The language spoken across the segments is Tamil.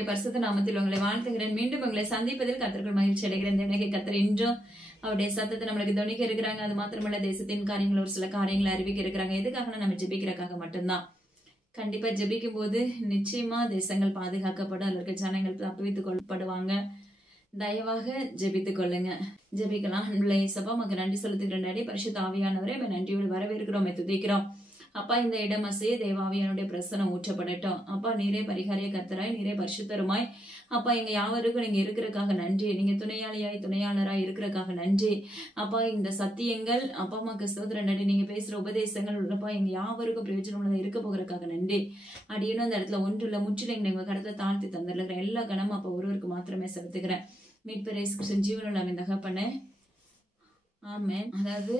கர்த்தருடைய பரிசுத்த நாமத்தில் உங்களை வாழ்த்துகிறேன். மீண்டும் உங்களை சந்திப்பதில் கர்த்தருக்குள் மகிழ்ச்சி அடைகிறேன். எனக்கு கர்த்தர் இன்றும் அவருடைய சத்தத்தை நம்மளுக்கு துணிக்க இருக்கிறாங்க. அது மாத்திரமல்ல, தேசத்தின் காரியங்கள் ஒரு சில காரியங்களை அறிவிக்க இருக்கிறாங்க. எதுக்காக நம்ம ஜெபிக்கிறக்காக மட்டும்தான். கண்டிப்பா ஜெபிக்கும் போது நிச்சயமா தேசங்கள் பாதுகாக்கப்படும், அதில் இருக்க ஜனங்கள் தப்புவித்துக் கொள்ளப்படுவாங்க. தயவாக ஜெபித்துக் கொள்ளுங்க. ஜெபிக்கலாம். சபா மக்கு நன்றி செலுத்துகிறேன். பரிசுத்த ஆவியானவரே நன்றியோடு வரவேற்கிறோம், துதிக்கிறோம். அப்பா, இந்த இடம் அசைய தேவாவியனுடைய பிரசனம் ஊற்றப்படட்டும். அப்பா, நீரே பரிகாரிய கர்த்தராய், நீரே பரிசுத்தருமாய், அப்பா எங்க யாவருக்கும் நீங்க இருக்கிறக்காக நன்றி. நீங்க துணையாளராய் இருக்கிறக்காக நன்றி. அப்பா, இந்த சத்தியங்கள் அப்பா அம்மாக்கு ஸ்தோத்திரம் நன்றி. நீங்க பேசுற உபதேசங்கள் உள்ளப்பா எங்க யாவருக்கும் பிரயோஜனம் உள்ளதா இருக்க போகிறதுக்காக நன்றி. அடியனும் அந்த இடத்துல ஒன்றுல முற்றிலும் எங்க கடத்துல தாழ்த்தி தந்துருக்கிறேன். எல்லா கணமும் அப்ப ஒருவருக்கு மாத்திரமே செலுத்துக்கிறேன். மீட்பரேசு ஜீவனுள்ள அவன் தகப்பனே, ஆமென். அதாவது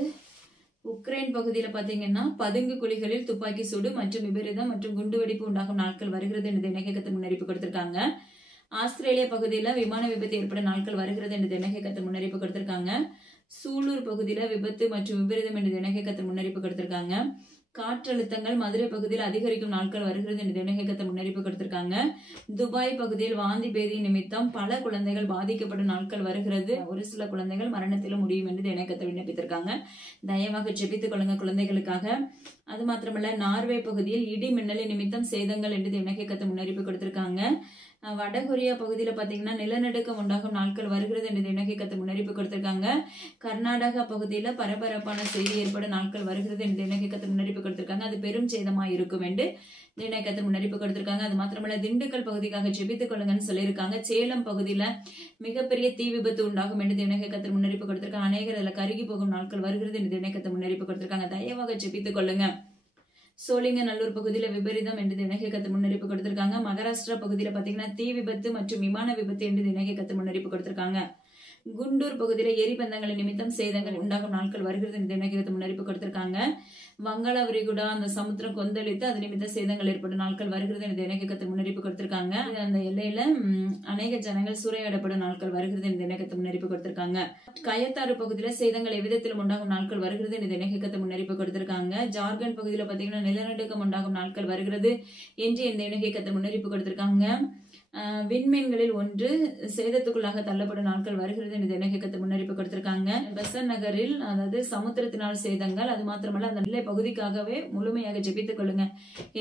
உக்ரைன் பகுதியில பாத்தீங்கன்னா பதுங்கு குழிகளில் துப்பாக்கி சூடு மற்றும் விபரீதம் மற்றும் குண்டுவெடிப்பு உண்டாகும் நாட்கள் வருகிறது என்று இணையகத்தை முன்னறிப்பு கொடுத்திருக்காங்க. ஆஸ்திரேலியா பகுதியில விமான விபத்து ஏற்பட நாட்கள் வருகிறது என்று இணையகத்தை முன்னறிப்பு கொடுத்திருக்காங்க. சூலூர் பகுதியில விபத்து மற்றும் விபரீதம் என்று இணையகத்தை முன்னறிப்பு கொடுத்திருக்காங்க. காற்றழுத்தங்கள் மதுரை பகுதியில் அதிகரிக்கும் நாட்கள் வருகிறது என்று இணையகத்தை முன்னறிப்பு கொடுத்திருக்காங்க. துபாய் பகுதியில் வாந்தி பேதி நிமித்தம் பல குழந்தைகள் பாதிக்கப்படும் நாட்கள் வருகிறது. ஒரு சில குழந்தைகள் மரணத்திலும் முடியும் என்று இணையகத்தை விண்ணப்பித்திருக்காங்க. தயவாக ஜெபித்துக் கொள்ளுங்க குழந்தைகளுக்காக. அது மாத்திரமல்ல, நார்வே பகுதியில் இடி மின்னலின் நிமித்தம் சேதங்கள் என்று இணையகத்தை முன்னறிப்பு கொடுத்திருக்காங்க. வடகொரியா பகுதியில பாத்தீங்கன்னா நிலநடுக்கம் உண்டாகும் நாட்கள் வருகிறது என்று இணையகத்தை முன்னறிப்பு கொடுத்திருக்காங்க. கர்நாடகா பகுதியில பரபரப்பான செய்தி ஏற்படும் நாட்கள் வருகிறது என்று இணையகத்தை முன்னறிப்பு கொடுத்திருக்காங்க. அது பெரும் சேதமா இருக்கும் என்று இணையகத்தை முன்னறிப்பு கொடுத்திருக்காங்க. அது மாத்திரமல்ல, திண்டுக்கல் பகுதிக்காக ஜெபித்துக் கொள்ளுங்கன்னு சொல்லியிருக்காங்க. சேலம் பகுதியில மிகப்பெரிய தீ விபத்து உண்டாகும் என்று இணையகத்தை முன்னறிப்பு கொடுத்திருக்காங்க. அநேகர் அதுல கருகி போகும் நாட்கள் வருகிறது என்று இணையகத்தை முன்னறிப்பு கொடுத்திருக்காங்க. தயவாக ஜெபித்துக் கொள்ளுங்க. சோழிங்கநல்லூர் பகுதியில விபரீதம் என்று இணையகத்தை முன்னறிப்பு கொடுத்திருக்காங்க. மகாராஷ்டிரா பகுதியில பாத்தீங்கன்னா தீ விபத்து மற்றும் விமான விபத்து என்று இணையகத்தை முன்னறிப்பு கொடுத்திருக்காங்க. குண்டூர் பகுதியில எரிபந்தங்கள் நிமித்தம் சேதங்கள் உண்டாகும் நாட்கள் வருகிறது என்று இணையகத்தை முன்னறிப்பு கொடுத்திருக்காங்க. வங்காள விரிகுடா அந்த சமுத்திரம் கொந்தளித்து அது நிமித்த சேதங்கள் ஏற்படும் நாட்கள் வருகிறது என்று இணையகத்தை முன்னறிப்பு கொடுத்திருக்காங்க. அந்த எல்லையில அநேக ஜனங்கள் சூறையாடப்படும் நாட்கள் வருகிறது என்று இணையகத்தை முன்னறிப்பு கொடுத்திருக்காங்க. கயத்தாறு பகுதியில சேதங்கள் எவ்விதத்திலும் உண்டாகும் நாட்கள் வருகிறது என்று இணையகத்தை முன்னறிப்பு கொடுத்திருக்காங்க. ஜார்க்கண்ட் பகுதியில பாத்தீங்கன்னா நிலநடுக்கம் உண்டாகும் நாட்கள் வருகிறது என்று இந்த இணையகத்தை முன்னறிப்பு கொடுத்திருக்காங்க. விண்மீன்களில் ஒன்று சேதத்துக்குள்ளாக தள்ளப்படும் நாட்கள் வருகிறது என்று இணையகத்தை முன்னறிப்பு கொடுத்திருக்காங்க. பெசன் நகரில் அதாவது சமுத்திரத்தினால் சேதங்கள், அது மாத்திரமல்ல அந்த நிலை பகுதிக்காகவே முழுமையாக ஜெபித்துக் கொள்ளுங்க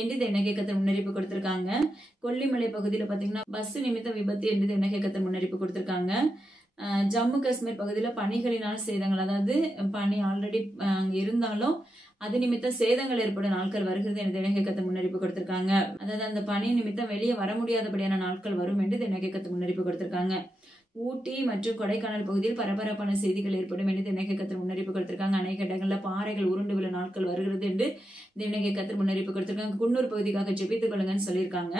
என்று இணையகத்தை முன்னறிப்பு கொடுத்திருக்காங்க. கொல்லிமலை பகுதியில பாத்தீங்கன்னா பஸ் நிமித்த விபத்து என்று இணையகத்தை முன்னறிப்பு கொடுத்திருக்காங்க. ஜம்மு காஷ்மீர் பகுதியில பனிகளினால் சேதங்கள், அதாவது பனி ஆல்ரெடி அங்க இருந்தாலும் அது நிமித்தம் சேதங்கள் ஏற்படும் நாட்கள் வருகிறது என்று இணையகத்தை முன்னறிப்பு கொடுத்திருக்காங்க. அதாவது அந்த பனி நிமித்தம் வெளியே வர முடியாதபடியான நாட்கள் வரும் என்று இணையகத்தை முன்னறிப்பு கொடுத்திருக்காங்க. ஊட்டி மற்றும் கொடைக்கானல் பகுதியில் பரபரப்பான செய்திகள் ஏற்படும் என்று இணையகத்தை முன்னறிப்பு கொடுத்திருக்காங்க. அநேக இடங்கள்ல பாறைகள் உருண்டு விழ நாட்கள் வருகிறது என்று இணையகத்தை முன்னறிப்பு கொடுத்திருக்காங்க. குன்னூர் பகுதிக்காக ஜெபித்துக் கொள்ளுங்கன்னு சொல்லியிருக்காங்க.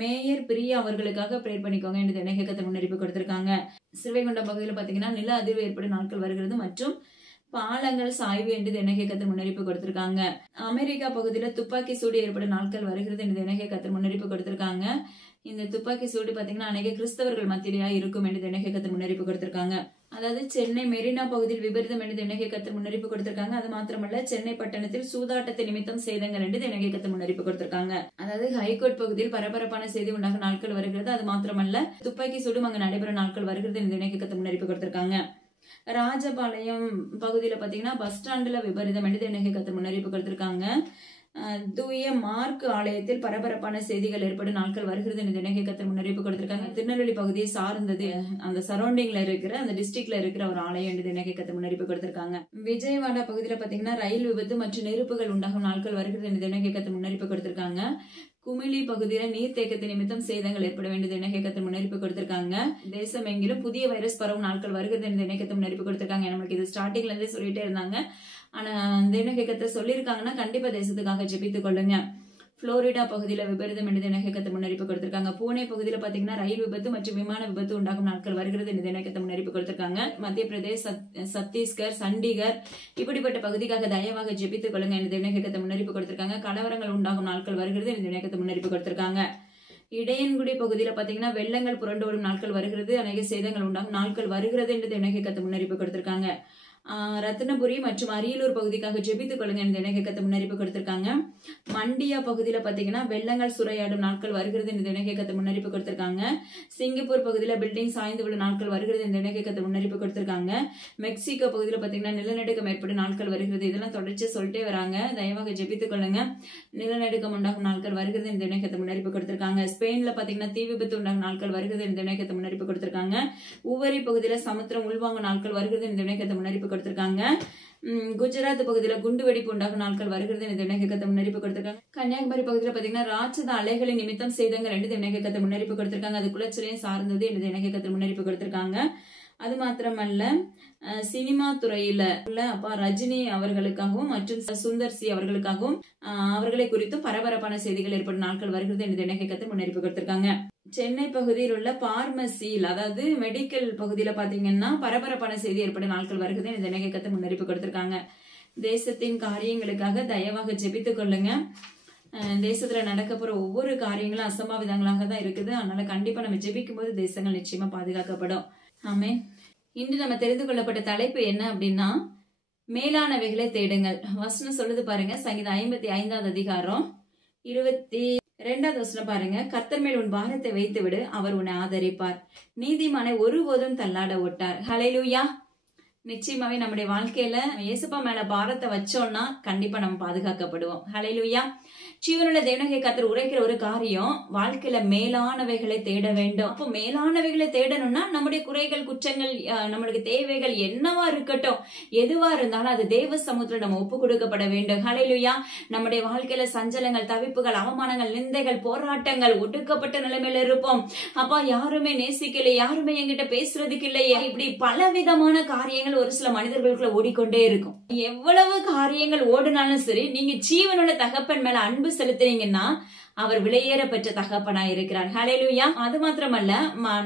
மேயர் பிரியா அவர்களுக்காக பிரேர் பண்ணிக்கோங்க என்று இணையகத்தை முன்னறிப்பு கொடுத்திருக்காங்க. சிறுவைகுண்டம் பகுதியில் பாத்தீங்கன்னா நில அதிர்வு ஏற்படும் நாட்கள் வருகிறது மற்றும் பாலங்கள் சாய்வு என்று இணையகத்தை முன்னறிப்பு கொடுத்திருக்காங்க. அமெரிக்கா பகுதியில துப்பாக்கி சூடு ஏற்படும் நாட்கள் வருகிறது என்று இணையகத்தை முன்னறிப்பு கொடுத்திருக்காங்க. இந்த துப்பாக்கி சூடு பாத்தீங்கன்னா அநேக கிறிஸ்தவர்கள் மத்தியிலேயா இருக்கும் என்று இணையகத்தை முன்னறிப்பு கொடுத்திருக்காங்க. அதாவது சென்னை மெரினா பகுதியில் விபரீதம் என்று இணையகத்தை முன்னறிப்பு கொடுத்திருக்காங்க. அது மாத்திரமல்ல, சென்னை பட்டணத்தில் சூதாட்டத்தை நிமித்தம் சேதங்கள் என்று இணையகத்தை முன்னறிப்பு கொடுத்திருக்காங்க. அதாவது ஹைகோர்ட் பகுதியில் பரபரப்பான செய்தி உண்டாக நாட்கள் வருகிறது. அது மாத்திரமல்ல, துப்பாக்கி சூடும் அங்கு நடைபெறும் நாட்கள் வருகிறது என்று இணையகத்தை முன்னறிப்பு கொடுத்திருக்காங்க. ராஜபாளையம் பகுதியில பாத்தீங்கன்னா பஸ் ஸ்டாண்டுல விபரீதம் என்று இணையகத்தை முன்னறிப்பு கொடுத்திருக்காங்க. தூய மார்க் ஆலயத்தில் பரபரப்பான செய்திகள் ஏற்படும் நாட்கள் வருகிறது என்று இணையகத்தை முன்னறிப்பு கொடுத்திருக்காங்க. திருநெல்வேலி பகுதியை சார்ந்தது அந்த சரௌண்டிங்ல இருக்கிற அந்த டிஸ்ட்ரிக்ட்ல இருக்கிற ஒரு ஆலயம் என்று இணையகத்தை முன்னறிப்பு கொடுத்திருக்காங்க. விஜயவாடா பகுதியில பாத்தீங்கன்னா ரயில் விபத்து மற்றும் நெருப்புகள் உண்டாகும் நாட்கள் வருகிறது என்று இணையகத்தை முன்னறிப்பு கொடுத்திருக்காங்க. குமிழி பகுதியில நீர்த்தேக்கத்தை நிமித்தம் சேதங்கள் ஏற்பட வேண்டியது இணையகத்தை முன்னறிப்பு கொடுத்திருக்காங்க. தேசம் எங்கிலும் புதிய வைரஸ் பரவும் நாட்கள் வருகிறது என்று இணையகத்தை முன்னறிப்பு கொடுத்திருக்காங்க. நம்மளுக்கு இது ஸ்டார்டிங்ல இருந்தே சொல்லிட்டே இருந்தாங்க. ஆனா இந்த இணையகத்தை சொல்லியிருக்காங்கன்னா கண்டிப்பா தேசத்துக்காக ஜெபித்துக் கொள்ளுங்க. புளோரிடா பகுதியில விபரீதம் என்று இணையகத்தை முன்னறிப்பு கொடுத்திருக்காங்க. பூனே பகுதியில பாத்தீங்கன்னா ரயில் விபத்து மற்றும் விமான விபத்து உண்டாகும் நாட்கள் வருகிறது என்று இணையகத்தை முன்னறிப்பு கொடுத்திருக்காங்க. மத்திய பிரதேஷ், சத்தீஸ்கர், சண்டிகர் இப்படிப்பட்ட பகுதிக்காக தயவாக ஜெபித்துக் கொள்ளுங்க என்று இணையகத்தை முன்னறிப்பு கொடுத்திருக்காங்க. கலவரங்கள் உண்டாகும் நாட்கள் வருகிறது என்று இணையகத்தை முன்னறிப்பு கொடுத்திருக்காங்க. இடையன்குடி பகுதியில பாத்தீங்கன்னா வெள்ளங்கள் புரண்டோடும் நாட்கள் வருகிறது, அநேக சேதங்கள் உண்டாகும் நாட்கள் வருகிறது என்று இணையகத்தை முன்னறிப்பு கொடுத்திருக்காங்க. ரத்னபுரி மற்றும் அரியலூர் பகுதிக்காக ஜெபித்துக் கொள்ளுங்க இந்த இணையக்கத்தை முன்னறிப்பு கொடுத்திருக்காங்க. மண்டியா பகுதியில பாத்தீங்கன்னா வெள்ளங்கள் சூறையாடும் நாட்கள் வருகிறது இந்த இணையக்கத்தை முன்னறிப்பு கொடுத்திருக்காங்க. சிங்கப்பூர் பகுதியில பில்டிங் சாய்ந்து விழும் நாட்கள் வருகிறது இந்த இணையக்கத்தை முன்னறிப்பு கொடுத்திருக்காங்க. மெக்சிகோ பகுதியில பாத்தீங்கன்னா நிலநடுக்கம் ஏற்படும் நாட்கள் வருகிறது. இதெல்லாம் தொடர்ச்சி சொல்லிட்டே வராங்க. தயவாக ஜெபித்துக் கொள்ளுங்க. நிலநடுக்கம் உண்டாகும் நாட்கள் வருகிறது இந்த இணையக்கத்தை முன்னறிப்பு கொடுத்திருக்காங்க. ஸ்பெயின்ல பாத்தீங்கன்னா தீ விபத்து உண்டாகும் நாட்கள் வருகிறது இந்த இணையக்கத்தை முன்னறிப்பு கொடுத்திருக்காங்க. உவரி பகுதியில சமுத்திரம் உள்வாங்க நாட்கள் வருகிறது இந்த இணையக்கத்தை முன்னறிப்பு கொடுத்திருக்காங்க. குஜராத் பகுதியில குண்டு வெடிப்பு உண்டாகும் நாட்கள் வருகிறது இந்த இணையக்கத்தை முன்னறிப்பு கொடுத்திருக்காங்க. கன்னியாகுமரி பகுதியில பாத்தீங்கன்னா ராட்சத அலைகளின் நிமித்தம் சேதங்கள் ரெண்டு இணையக்கத்தை முன்னறிப்பு கொடுத்திருக்காங்க. அது குளச்சலையும் சார்ந்தது இந்த இணையக்கத்தை முன்னறிப்பு கொடுத்திருக்காங்க. அது மாத்திரமல்ல சினிமா துறையில உள்ள அப்பா ரஜினி அவர்களுக்காகவும் மற்றும் சுந்தர் சி அவர்களுக்காகவும் அவர்களை குறித்தும் பரபரப்பான செய்திகள் ஏற்படும் நாட்கள் வருகிறது இந்த இணையக்கத்தை முன்னறிப்பு கொடுத்திருக்காங்க. சென்னை பகுதியில் உள்ள பார்மசியில் அதாவது மெடிக்கல் பகுதியில பாத்தீங்கன்னா பரபரப்பான செய்தி ஏற்படும் நாட்கள் வருகிறது இந்த இணையக்கத்தை முன்னறிப்பு கொடுத்திருக்காங்க. தேசத்தின் காரியங்களுக்காக தயவாக ஜெபித்துக் கொள்ளுங்க. தேசத்துல நடக்க போற ஒவ்வொரு காரியங்களும் அசம்பாவிதங்களாக தான் இருக்குது. அதனால கண்டிப்பா நம்ம ஜெபிக்கும் போது தேசங்கள் நிச்சயமா பாதுகாக்கப்படும். ஆமென். இன்று நம்ம தெரிந்து கொள்ளப்பட்ட தலைப்பு என்ன அப்படின்னா மேலானவைகளை தேடுங்கள். வசனம் சொல்லுது பாருங்க, சங்கீதம் 55 அதிகாரம் 22 வசனம் பாருங்க. கர்த்தர் மேல் உன் பாரத்தை வைத்து விடு, அவர் உன்னை ஆதரிப்பார். நீதிமானை ஒருபோதும் தள்ளாட ஓட்டார். ஹல்லேலூயா. நிச்சயமாவே நம்முடைய வாழ்க்கையில இயேசுப்பா மேல பாரத்தை வச்சோம்னா கண்டிப்பா நம்ம பாதுகாக்கப்படுவோம். ஹல்லேலூயா. ஜீவனுள்ள தேவனாகிய கர்த்தர் உரைக்கிற ஒரு காரியம், வாழ்க்கையில மேலானவைகளை தேட வேண்டும். அப்போ மேலானவைகளை தேடணும்னா நம்முடைய குறைகள் குற்றங்கள் நம்மளுக்கு தேவைகள் என்னவா இருக்கட்டும், எதுவா இருந்தாலும் அது தேவ சமூகத்துல நம்ம ஒப்பு கொடுக்கப்பட வேண்டும். ஹல்லேலூயா. நம்முடைய வாழ்க்கையில சஞ்சலங்கள், தவிப்புகள், அவமானங்கள், நிந்தைகள், போராட்டங்கள், ஒடுக்கப்பட்ட நிலைமையில இருப்போம். அப்பா யாருமே நேசிக்கல, யாருமே என்கிட்ட பேசுறதுக்கு இல்லையே, இப்படி பலவிதமான காரியங்கள் ஒரு சில மனிதர்களுக்குள்ள ஓடிக்கொண்டே இருக்கும். எவ்வளவு காரியங்கள் ஓடினாலும் சரி, நீங்க ஜீவனுள்ள தகப்பன் மேல அன்பு செலுத்துறீங்கன்னா அவர் விலையேற பெற்ற தகப்பனா இருக்கிறார். ஹல்லேலூயா. அது மாத்திரமல்ல,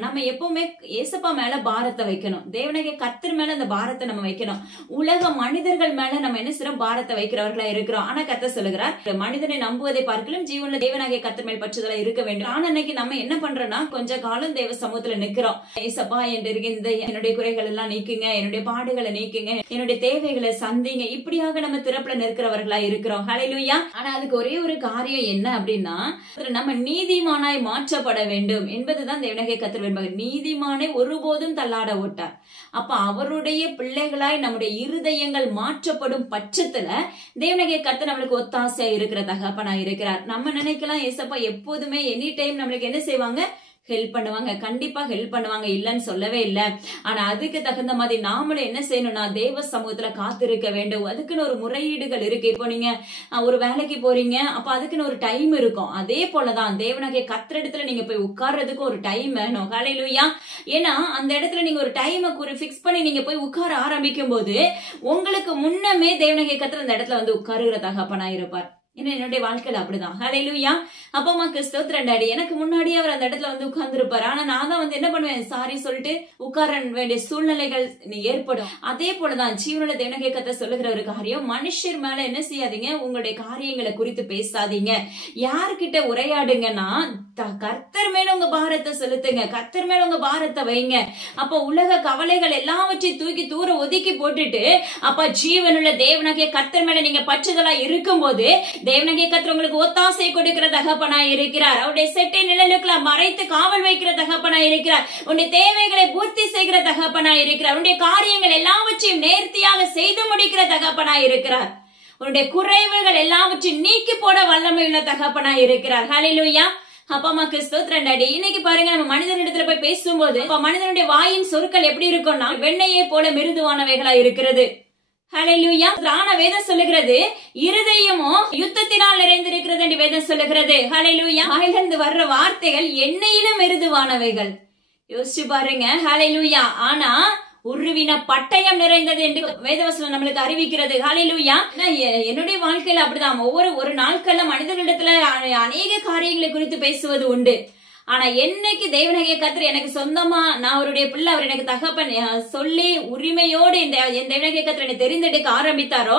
நம்ம எப்பவுமே ஏசப்பா மேல பாரத்தை வைக்கணும். தேவனாகிய கர்த்தர் மேல அந்த பாரத்தை நம்ம வைக்கணும். உலக மனிதர்கள் மேல நம்ம என்ன செய்யறோம், பாரத்தை வைக்கிறவர்களா இருக்கிறோம். ஆனா கர்த்தர் சொல்லுகிறார், மனிதனை நம்புவதை பார்க்கலும் ஜீவனுள்ள தேவனாகிய கர்த்தர் மேல் பற்றுதலா இருக்க வேண்டும். ஆனா இன்னைக்கு நம்ம என்ன பண்றோம்னா கொஞ்ச காலம் தேவ சமூகத்துல நிக்கிறோம். ஏசப்பா இந்த என்னுடைய குறைகள் எல்லாம் நீக்குங்க, என்னுடைய பாடுகளை நீக்குங்க, என்னுடைய தேவைகளை சந்திங்க, இப்படியாக நம்ம திறப்புல நிற்கிறவர்களா இருக்கிறோம். ஹல்லேலூயா. ஆனா அதுக்கு ஒரே ஒரு காரியம் என்ன அப்படின்னா, நம்ம நீதிமானாய் மாற்றப்பட வேண்டும் என்பதுதான் தேவனாகிய கர்த்தர் விரும்புகிறார். நீதிமானை ஒருபோதும் தள்ளாட ஓட்டார். அப்ப அவருடைய பிள்ளைகளாய் நம்முடைய இருதயங்கள் மாற்றப்படும் பட்சத்துல தேவனாகிய கர்த்தர் நம்மளுக்கு ஒத்தாசையா இருக்கிற தகப்பனா இருக்கிறார். நம்ம நினைக்கலாம் ஏசப்பா எப்போதுமே எனி டைம் நம்மளுக்கு என்ன செய்வாங்க, ஹெல்ப் பண்ணுவாங்க. கண்டிப்பா ஹெல்ப் பண்ணுவாங்க, இல்லன்னு சொல்லவே இல்லை. ஆனா அதுக்கு தகுந்த மாதிரி நாமளும் என்ன செய்யணும்னா தேவ சமூகத்துல காத்திருக்க வேண்டும். அதுக்குன்னு ஒரு முறையீடுகள் இருக்கு. இப்போ நீங்க ஒரு வேலைக்கு போறீங்க, அப்ப அதுக்குன்னு ஒரு டைம் இருக்கும். அதே போலதான் தேவனாகிய கர்த்தர் இடத்துல நீங்க போய் உட்கார்றதுக்கு ஒரு டைம் வேணும். ஹல்லேலூயா. ஏன்னா அந்த இடத்துல நீங்க ஒரு டைமை பிக்ஸ் பண்ணி நீங்க போய் உட்கார ஆரம்பிக்கும் போது உங்களுக்கு முன்னமே தேவனாகிய கர்த்தர் அந்த இடத்துல வந்து உட்காருகிற தகப்பனா இருப்பார். என்னுடைய வாழ்க்கையில அப்படிதான். ஹல்லேலூயா. அப்பமா ஸ்தோத்திரம் டாடி, எனக்கு முன்னாடியே அவர் அந்த இடத்துல வந்து உட்கார்ந்து இருப்பாரு. ஆனா நான் தான் வந்து என்ன பண்ணுவேன், சாரி சொல்லிட்டு உட்கார வேண்டிய சூழ்நிலைகள் ஏற்படும். அதே போலதான் ஜீவனுள்ள தேவனாகிய கர்த்தர் சொல்லுகிற ஒரு காரியம், மனுஷர் மேல என்ன செய்யாதீங்க, உங்களுடைய காரியங்களை குறித்து பேசாதீங்க. யார்கிட்ட உரையாடுங்கன்னா கர்த்தர் மேல உங்க பாரத்தை செலுத்துங்க, கர்த்தர் மேல உங்க பாரத்தை வைங்க. அப்ப உலக கவலைகள் எல்லாவற்றையும் தூக்கி தூர ஒதுக்கி போட்டுட்டு அப்ப ஜீவனுள்ள தேவனாகிய கர்த்தர் மேல நீங்க பற்றுதலா இருக்கும் போது தேவனாகிய கர்த்தர் உங்களுக்கு ஒத்தாசை கொடுக்கிற தகப்பனாய் இருக்கிறார். அவருடைய செட்டை நிழலுக்குள்ள மறைத்து காவல் வைக்கிற தகப்பனாய் இருக்கிறார். உன்னுடைய தேவைகளை பூர்த்தி செய்கிற தகப்பனாய் இருக்கிறார். உன்னுடைய காரியங்கள் எல்லாவற்றையும் நேர்த்தியாக செய்து முடிக்கிற தகப்பனாய் இருக்கிறார். உன்னுடைய குறைவுகள் எல்லாவற்றையும் நீக்கி போட வல்லமை உள்ள தகப்பனாய் இருக்கிறார். ஹல்லேலூயா. அப்பா ஸ்தோத்திரம் டாடி. இன்னைக்கு பாருங்க, நம்ம மனிதனிடத்துல போய் பேசும்போது மனிதனுடைய வாயின் சொற்கள் எப்படி இருக்கும்னா வெண்ணையை போல மிருதுவானவைகளா இருக்கிறது. ஹல்லேலூயா. வேதம் சொல்லுகிறது இருதயமோ யுத்தத்தினால் நிறைந்திருக்கிறது என்று வேதம் சொல்லுகிறது. ஹல்லேலூயா. வாயிலிருந்து வர்ற வார்த்தைகள் எண்ணெயிலும் மிருதுவானவைகள். யோசிச்சு பாருங்க. ஹல்லேலூயா. ஆனா உருவின பட்டயம் நிறைந்தது என்று வேதவசனம் நம்மளுக்கு அறிவிக்கிறது. ஹல்லேலூயா. என்னுடைய வாழ்க்கையில அப்படிதான் ஒரு நாட்கள்ல மனிதர்களிடத்துல அநேக காரியங்களை குறித்து பேசுவது உண்டு. ஆனா என்னைக்கு தேவனாகிய கர்த்தர் எனக்கு சொந்தமா நான் அவருடைய பிள்ளை, அவர் எனக்கு தகப்பன் சொல்லி உரிமையோடு என் தேவனாகிய கர்த்தர் என்னை தெரிந்தெடுக்க ஆரம்பித்தாரோ,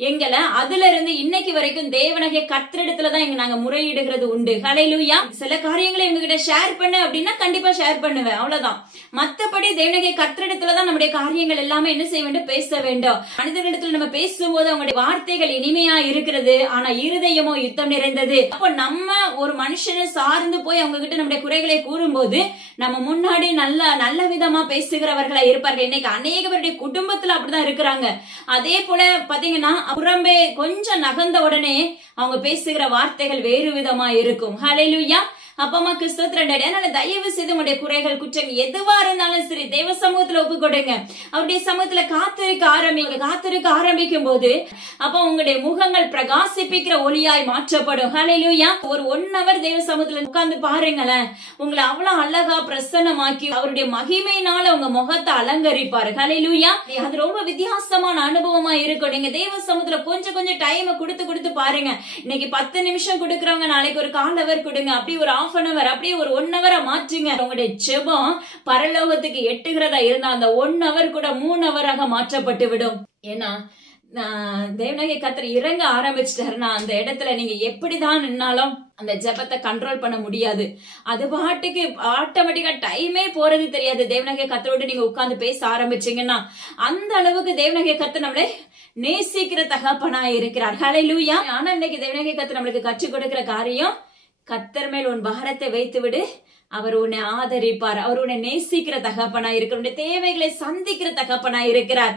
எங்களை அதுல இருந்து இன்னைக்கு வரைக்கும் தேவனாகிய கர்த்தரிடத்துலதான் நாங்க முறையிடுகிறது உண்டு. ஹல்லேலூயா. சில காரியங்களை உங்ககிட்ட ஷேர் பண்ணு அப்படின்னா கண்டிப்பா ஷேர் பண்ணுவேன், அவ்வளவுதான். மத்தபடி தேவனாகிய கர்த்தரிடத்துலதான் நம்முடைய காரியங்கள் எல்லாமே என்ன செய்ய வேண்டும், பேச வேண்டும். மனிதர்களிடத்துல நம்ம பேசும்போது அவங்களுடைய வார்த்தைகள் இனிமையா இருக்கிறது, ஆனா இருதயமோ யுத்தம் நிறைந்தது. அப்போ நம்ம ஒரு மனுஷனை சார்ந்து போய் அவங்க கிட்ட நம்முடைய குறைகளை கூறும்போது நம்ம முன்னாடி நல்ல விதமா பேசுகிறவர்களா இருப்பார்கள். இன்னைக்கு அநேக பேருடைய குடும்பத்துல அப்படிதான் இருக்கிறாங்க. அதே போல பாத்தீங்கன்னா புறம்பே கொஞ்சம் நகர்ந்த உடனே அவங்க பேசுகிற வார்த்தைகள் வேறு விதமா இருக்கும். ஹல்லேலூயா. அப்பமா கிறிஸ்தோத்திரம். அதனால தயவு செய்து உங்களுடைய குறைகள் குற்றங்கள் எதுவா இருந்தாலும் சரி தேவ சமூகத்துல ஒப்பு கொடுங்க. அவருடைய சமூகத்துல காத்திருக்க ஆரம்பிக்கும் போது அப்ப உங்களுடைய முகங்கள் பிரகாசிப்பிக்கிற ஒளியாய் மாற்றப்படும். ஹல்லேலூயா. ஒரு 1 hour தேவ சமூகத்துல உட்கார்ந்து பாருங்களேன், உங்களை அவ்வளவு அழகா பிரசன்னமாக்கி அவருடைய மகிமையினால உங்க முகத்தை அலங்கரிப்பாரு. ஹல்லேலூயா. அது ரொம்ப வித்தியாசமான அனுபவமா இருக்கும். நீங்க தேவ சமூகத்துல கொஞ்சம் டைம் கொடுத்து பாருங்க. இன்னைக்கு 10 நிமிஷம் கொடுக்கறவங்க நாளைக்கு ஒரு 1/4 hour கொடுங்க. அப்படி ஒரு 1/2 hour, அப்படியே ஒரு 1 hour மாற்றுங்க. உங்களுடைய ஜெபம் பரலோகத்துக்கு எட்டுகிறதா இருந்தா அந்த 1 hour கூட 3 hour மாற்றப்பட்டு விடும். ஏன்னா தேவனாகிய கர்த்தர் இறங்க ஆரம்பிச்சிட்டாருன்னா அந்த இடத்துல நீங்க எப்படிதான் நின்னாலும் அந்த ஜெபத்தை கண்ட்ரோல் பண்ண முடியாது. அது பாட்டுக்கு ஆட்டோமேட்டிக்கா டைமே போறது தெரியாது. தேவனாகிய கர்த்தரோடு நீங்க உட்கார்ந்து பேச ஆரம்பிச்சீங்கன்னா அந்த அளவுக்கு தேவனாகிய கர்த்தர் நம்மளே நேசிக்கிற தகப்பனா இருக்கிறார். ஹல்லேலூயா. ஆனா இன்னைக்கு தேவனாகிய கர்த்தர் நம்மளுக்கு கற்றுக் கொடுக்கிற காரியம், கர்த்தர் மேல் உன் பாரத்தை வைத்து விடு, அவர் உன்னை ஆதரிப்பார். அவர் உன்னை நேசிக்கிற தகப்பனா இருக்கிற, உன்னுடைய தேவைகளை சந்திக்கிற தகப்பனா இருக்கிறார்.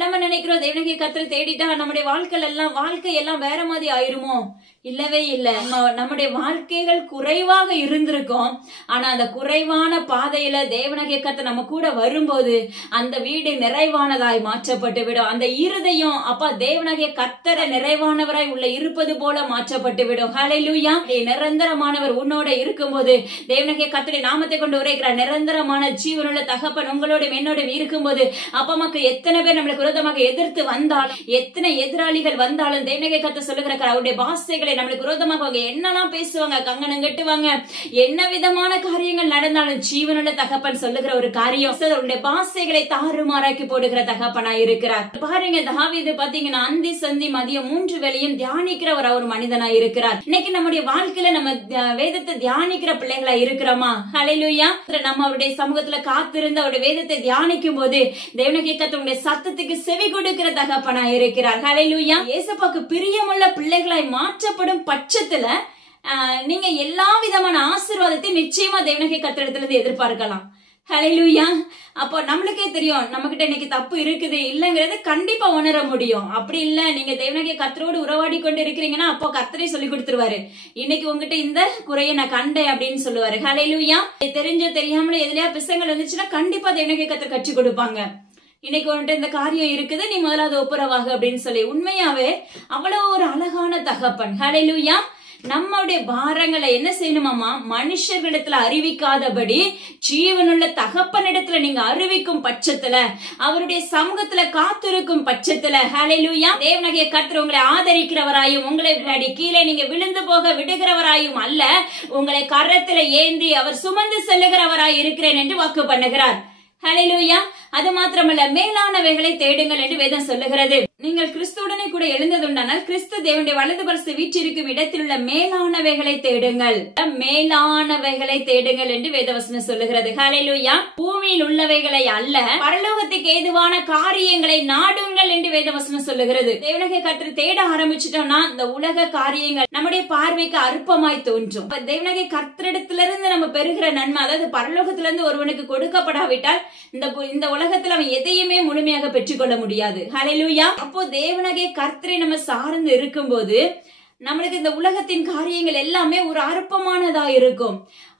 நம்ம நினைக்கிறோம் தேவனாகிய கர்த்தரை தேடிட்டா நம்முடைய வாழ்க்கை எல்லாம் வேற மாதிரி ஆயிருமோ? இல்லவே இல்ல. நம்முடைய வாழ்க்கைகள் குறைவாக இருந்திருக்கும். ஆனா அந்த குறைவான பாதையில தேவனாகிய கர்த்தர் நம்ம கூட வரும்போது அந்த வீடு நிறைவானதாய் மாற்றப்பட்டு விடும். அந்த இருதயம் அப்பா தேவனாகிய கர்த்தரை நிறைவானவராய் உள்ள இருப்பது போல மாற்றப்பட்டு விடும். ஹல்லேலூயா. நிரந்தரமானவர் உன்னோட இருக்கும்போது தேவனாகிய கர்த்தருடைய நாமத்தை கொண்டு உரைக்கிறார். நிரந்தரமான ஜீவனுள்ள தகப்பன் உங்களோட என்னோட இருக்கும்போது அப்பா மக்கள் எத்தனை பேர் நம்மளுக்கு விரோதமாக எதிர்த்து வந்தாலும், எத்தனை எதிராளிகள் வந்தாலும் தேவனாகிய கர்த்தர் சொல்லுகிறார் அவருடைய பாஷைகளை நம்மளுக்கு விரோதமாக அவங்க என்னெல்லாம் பேசுவாங்க, கங்கணம் கட்டுவாங்க, என்ன விதமான காரியங்கள் நடந்தாலும் ஜீவனுள்ள தகப்பன் சொல்லுகிற ஒரு காரியம், அவருடைய பாஷைகளை தாறுமாறாக்கி போடுகிற தகப்பனா இருக்கிறார். பாருங்க தாவீது பாத்தீங்கன்னா அந்தி சந்தி மதியம் 3 வேளையும் தியானிக்கிற ஒரு மனிதனா இருக்கிறார். இன்னைக்கு நம்முடைய வாழ்க்கையில நம்ம வேதத்தை தியானிக்கிற பிள்ளைகளா இருக்கிறோமா? ஹல்லேலூயா. நம்ம அவருடைய சமூகத்துல காத்திருந்து அவருடைய வேதத்தை தியானிக்கும் போது தேவனாகிய கர்த்தருடைய சத்தத்துக்கு செவி கொடுக்கிற தகப்பனா இருக்கிறார். ஹல்லேலூயா. இயேசுவுக்கு பிரியமுள்ள பிள்ளைகளாய் மாற்றப்படும் பட்சத்துல நீங்க எல்லா விதமான ஆசீர்வாதத்தை நிச்சயமா தேவனாகிய கர்த்தரிடத்திலிருந்து எதிர்பார்க்கலாம். ஹல்லேலூயா. அப்போ நம்மளுக்கே தெரியும் நம்ம கிட்ட இன்னைக்கு தப்பு இருக்குது இல்லங்கிறது கண்டிப்பா உணர முடியும். அப்படி இல்ல நீங்க தேவனாகிய கர்த்தரோடு உறவாடி கொண்டு இருக்கிறீங்கன்னா அப்போ கர்த்தரே சொல்லி கொடுத்துருவாரு, இன்னைக்கு உங்ககிட்ட இந்த குறைய நான் கண்டேன் அப்படின்னு சொல்லுவாரு. ஹல்லேலூயா. தெரிஞ்ச தெரியாமல எதுலயா பிசங்கள் வந்துச்சுன்னா கண்டிப்பா தேவனாகிய கர்த்தர் கற்றுக் கொடுப்பாங்க. இன்னைக்கு வந்துட்டு இந்த காரியம் இருக்குது, நீ முதலாவது ஒப்புரவாக அப்படின்னு சொல்லி உண்மையாவே அவ்வளவு ஒரு அழகான தகப்பன். ஹல்லேலூயா. நம்முடைய பாரங்களை என்ன செய்யணுமாமா? மனுஷர்களிடத்துல அறிவிக்காதபடி ஜீவனுள்ள தகப்பனிடத்துல நீங்க அறிவிக்கும் பட்சத்துல, அவருடைய சமூகத்துல காத்திருக்கும் பட்சத்துல ஹல்லேலூயா தேவனாகிய கர்த்தர் உங்களை ஆதரிக்கிறவராயும் உங்களை கீழே நீங்க விழுந்து போக விடுகிறவராயும் அல்ல, உங்களை கரத்துல ஏந்தி அவர் சுமந்து செல்லுகிறவராய் இருக்கிறேன் என்று வாக்கு பண்ணுகிறார். ஹல்லேலூயா. அது மாத்திரமல்ல மேலானவைகளை தேடுங்கள் என்று வேதம் சொல்லுகிறது. நீங்கள் கிறிஸ்துவுடனே கூட எழுந்ததுண்டானால் கிறிஸ்து தேவனுடைய வலது பரிசு வீற்றிருக்கும் இடத்தில் உள்ள மேலானவைகளை தேடுங்கள், மேலானவைகளை தேடுங்கள் என்று வேதவசனம் சொல்லுகிறது. ஹல்லேலூயா. பூமியில் உள்ளவைகளை அல்ல, பரலோகத்துக்கு ஏதுவான காரியங்களை நாடுங்கள் என்று வேதவசனம் சொல்லுகிறது. தேவனாகிய கர்த்தரை தேட ஆரம்பிச்சிட்டோம்னா இந்த உலக காரியங்கள் நம்முடைய பார்வைக்கு அற்பமாய் தோன்றும். தேவனாகிய கர்த்தரிடத்திலிருந்து நம்ம பெறுகிற நன்மை, அதாவது பரலோகத்திலிருந்து ஒருவனுக்கு கொடுக்கப்படாவிட்டால் இந்த உலகத்துல அவன் எதையுமே முழுமையாக பெற்றுக்கொள்ள முடியாது. ஹல்லேலூயா. அப்போ தேவனாகிய கர்த்தரை நம்ம சார்ந்து இருக்கும்போது நம்மளுக்கு இந்த உலகத்தின் காரியங்கள் எல்லாமே ஒரு அற்பமானதா இருக்கும்.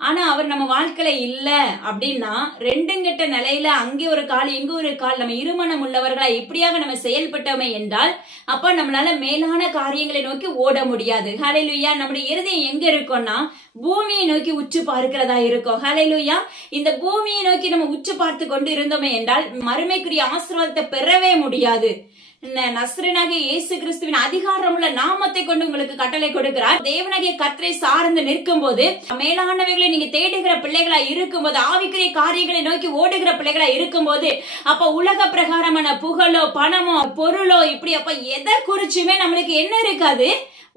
ஆனா அவர் நம்ம வாழ்க்கையில இல்ல அப்படின்னா ரெண்டுங்கட்ட நிலையில அங்கே ஒரு கால் இங்க ஒரு கால் நம்ம இருமனம் உள்ளவர்களா இப்படியாக நம்ம செயல்பட்டோமே என்றால் அப்ப நம்மளால மேலான காரியங்களை நோக்கி ஓட முடியாது. ஹல்லேலூயா. நம்முடைய இருதயம் எங்க இருக்கும்னா பூமியை நோக்கி உற்று பார்க்கிறதா இருக்கும். ஹல்லேலூயா. இந்த பூமியை நோக்கி நம்ம உற்று பார்த்து கொண்டு இருந்தோமே என்றால் மறுமைக்குரிய ஆசீர்வாதத்தை பெறவே முடியாது. நசரேயனாகிய இயேசு கிறிஸ்துவின் அதிகாரமுள்ள நாமத்தை கொண்டு உங்களுக்கு கட்டளை கொடுக்கிறார். தேவனாகிய கர்த்தரை சார்ந்து நிற்கும் போது, மேலானவைகளை நீங்க தேடுகிற பிள்ளைகளா இருக்கும் போது, ஆவிக்குரிய காரியங்களை நோக்கி ஓடுகிற பிள்ளைகளா இருக்கும் போது, அப்ப உலக பிரகாரமான புகழோ பணமோ பொருளோ இப்படி அப்ப எதை குறிச்சுமே நம்மளுக்கு என்ன இருக்காது,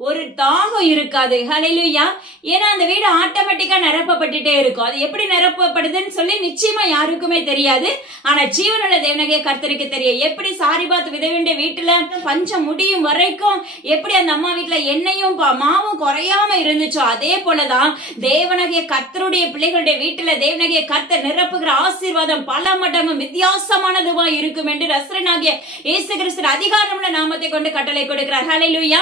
ஒரு தாகம் இருக்காது. ஹல்லேலூயா. ஏன்னா அந்த வீடு ஆட்டோமேட்டிக்கா நிரப்பப்பட்டுட்டே இருக்கும். அது எப்படி நிரப்பப்படுதுன்னு சொல்லி நிச்சயமா யாருக்குமே தெரியாது. ஆனா ஜீவனுள்ள தேவனாகிய கர்த்தருக்கு தெரியும். எப்படி சாரிபாத் விதவையுடைய வீட்டுல பஞ்சம் முடியும் வரைக்கும் எப்படி அந்த அம்மா வீட்டுல எண்ணெயும் மாவும் குறையாம இருந்துச்சோ, அதே போலதான் தேவனாகிய கர்த்தருடைய பிள்ளைகளுடைய வீட்டுல தேவனாகிய கர்த்தர் நிரப்புகிற ஆசீர்வாதம் பல மடங்கு வித்தியாசமானதுவா இருக்கும் என்று நசரேயனாகிய இயேசு கிறிஸ்து அதிகாரமுள்ள நாமத்தை கொண்டு கட்டளை கொடுக்கிறார். ஹல்லேலூயா.